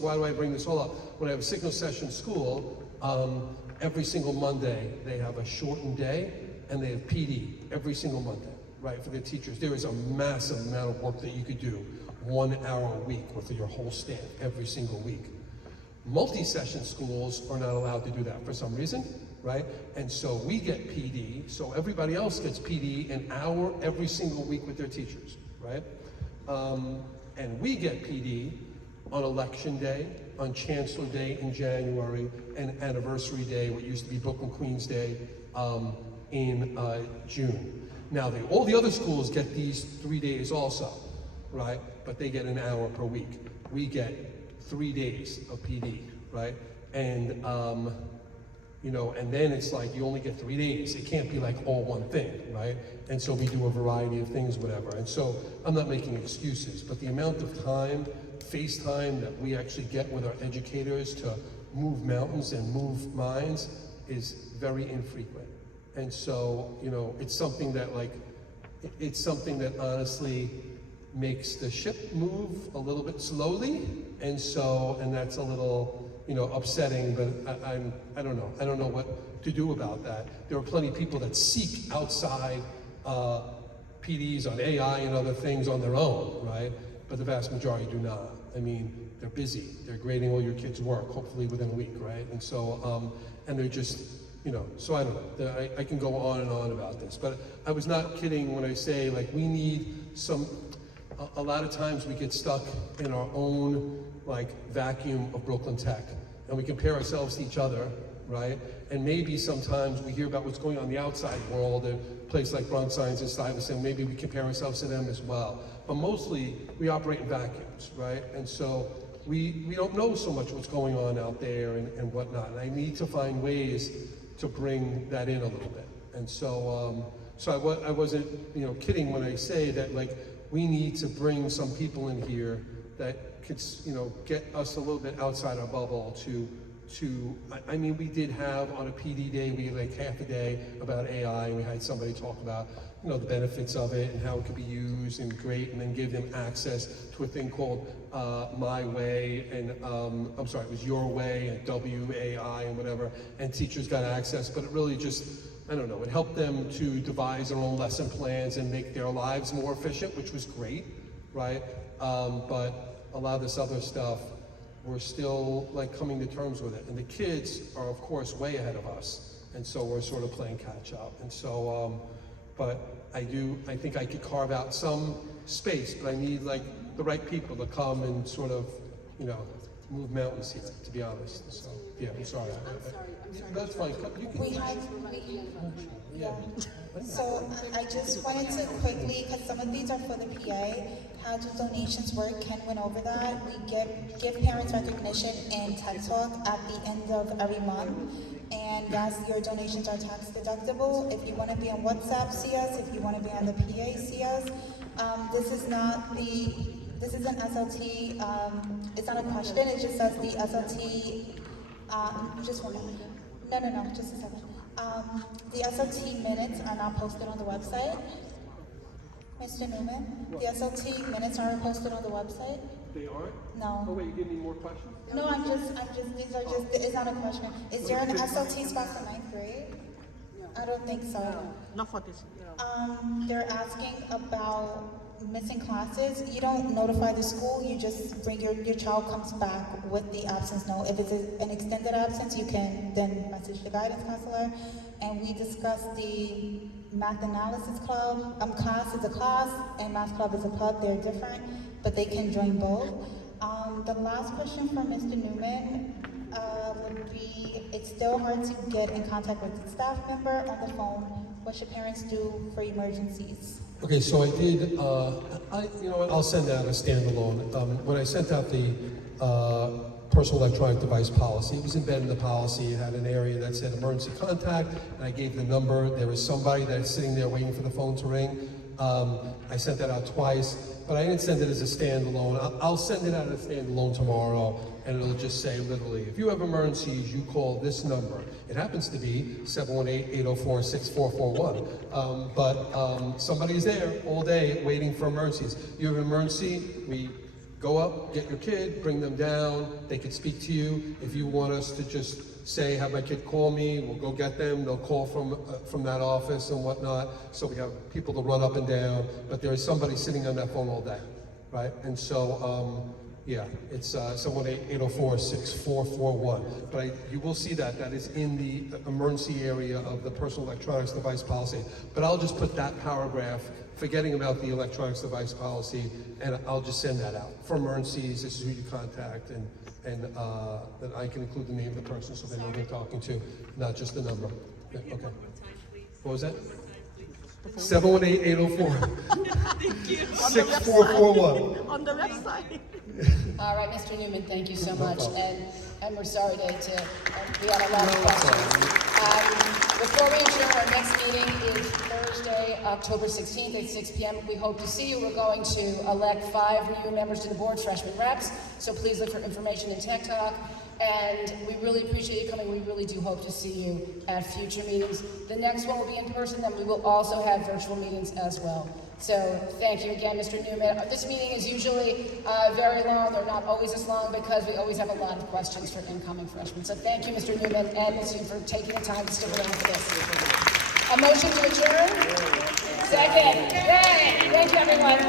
why do I bring this all up? When I have a single session school, every single Monday they have a shortened day and they have PD every single Monday, right, for their teachers. There is a massive amount of work that you could do 1 hour a week with your whole staff every single week. Multi-session schools are not allowed to do that for some reason, right? And so we get PD, so everybody else gets PD an hour every single week with their teachers, right? And we get PD on Election Day, on Chancellor Day in January, and Anniversary Day, what used to be Brooklyn Queens Day, in June. Now, all the other schools get these 3 days also, right? But they get an hour per week. we get 3 days of PD, right? And you know, and then it's like you only get 3 days. It can't be like all one thing, right? And so we do a variety of things, whatever. And so I'm not making excuses, but the amount of time, FaceTime that we actually get with our educators to move mountains and move minds is very infrequent. And so, you know, it's something that it's something that honestly makes the ship move a little bit slowly. And so, and that's a little, you know, upsetting, but I don't know. I don't know what to do about that. There are plenty of people that seek outside PDs on AI and other things on their own, right? But the vast majority do not. I mean, they're busy. They're grading all your kids' work, hopefully within a week, right? And so, and they're just, you know, so I don't know. I can go on and on about this, but I was not kidding when I say, like, we need some, a lot of times we get stuck in our own, like, vacuum of Brooklyn Tech, and we compare ourselves to each other, right? And maybe sometimes we hear about what's going on in the outside world, a place like Bronx Science and Stuyvesant, maybe we compare ourselves to them as well. But mostly, we operate in vacuums, right? And so we don't know so much what's going on out there and whatnot. And I need to find ways to bring that in a little bit. And so, I wasn't, you know, kidding when I say that, like, we need to bring some people in here that could, you know, get us a little bit outside our bubble I mean, we did have on a PD day, we had like half a day about AI, and we had somebody talk about, you know, the benefits of it and how it could be used and great, and then give them access to a thing called My Way, and I'm sorry, it was Your Way, and WAI and whatever, and teachers got access, but it really just, I don't know, it helped them to devise their own lesson plans and make their lives more efficient, which was great, right? But a lot of this other stuff, we're still like coming to terms with it. And the kids are of course way ahead of us. And so we're sort of playing catch up. And so, but I think I could carve out some space, but I need like the right people to come and sort of, you know, move mountains here, to be honest. So, yeah, I'm sorry. That's fine. Yeah. So I just wanted to quickly, because some of these are for the PA, how do donations work? Ken went over that. We give parents recognition in TED Talk at the end of every month. And yes, your donations are tax deductible. If you want to be on WhatsApp, see us. If you want to be on the PA, see us. This is an SLT, it's not a question, it just says the SLT, just one moment. No, just a second. The SLT minutes are not posted on the website. Mr. Newman, the SLT minutes aren't posted on the website? They aren't? No. Oh wait, you give me more questions? No, it's not a question. Is there an SLT spot for 9th grade? I don't think so. No, not for this. They're asking about missing classes. You don't notify the school, you just bring your child comes back with the absence note. If it's an extended absence, you can then message the guidance counselor. And we discussed the math analysis club. Class is a class and math club is a club. They're different, but they can join both. The last question from Mr. Newman would be, it's still hard to get in contact with the staff member on the phone. What should parents do for emergencies? Okay, so I did, you know what, I'll send out a standalone. When I sent out the personal electronic device policy, it was embedded in the policy. It had an area that said emergency contact, and I gave the number. There was somebody that's sitting there waiting for the phone to ring. I sent that out twice, but I didn't send it as a standalone. I'll send it out as a standalone tomorrow, and it'll just say literally, if you have emergencies, you call this number. It happens to be 718-804-6441. But somebody's there all day waiting for emergencies. You have an emergency, we go up, get your kid, bring them down, they could speak to you. If you want us to just say, have my kid call me, we'll go get them, they'll call from that office and whatnot. So we have people to run up and down, but there is somebody sitting on that phone all day, right? And so, yeah, it's 718-804-6441. But you will see that is in the emergency area of the personal electronics device policy. But I'll just put that paragraph, forgetting about the electronics device policy, and I'll just send that out. For emergencies, this is who you contact, and then I can include the name of the person so they know who they're talking to, not just the number. Yeah, okay. What was that? 718-804-6441. On the website. All right, Mr. Newman, thank you so much, and we're sorry we had a lot of questions. Before we adjourn, our next meeting is Thursday, October 16th at 6 p.m. We hope to see you. We're going to elect 5 new members to the board, freshman reps, so please look for information in Tech Talk. And we really appreciate you coming. We really do hope to see you at future meetings. The next one will be in person, and we will also have virtual meetings as well. So thank you again, Mr. Newman. This meeting is usually very long. They're not always as long because we always have a lot of questions for incoming freshmen. So thank you, Mr. Newman, and Ms. Yu for taking the time to stick around for this. A motion to adjourn? Second. Yay! Thank you, everyone.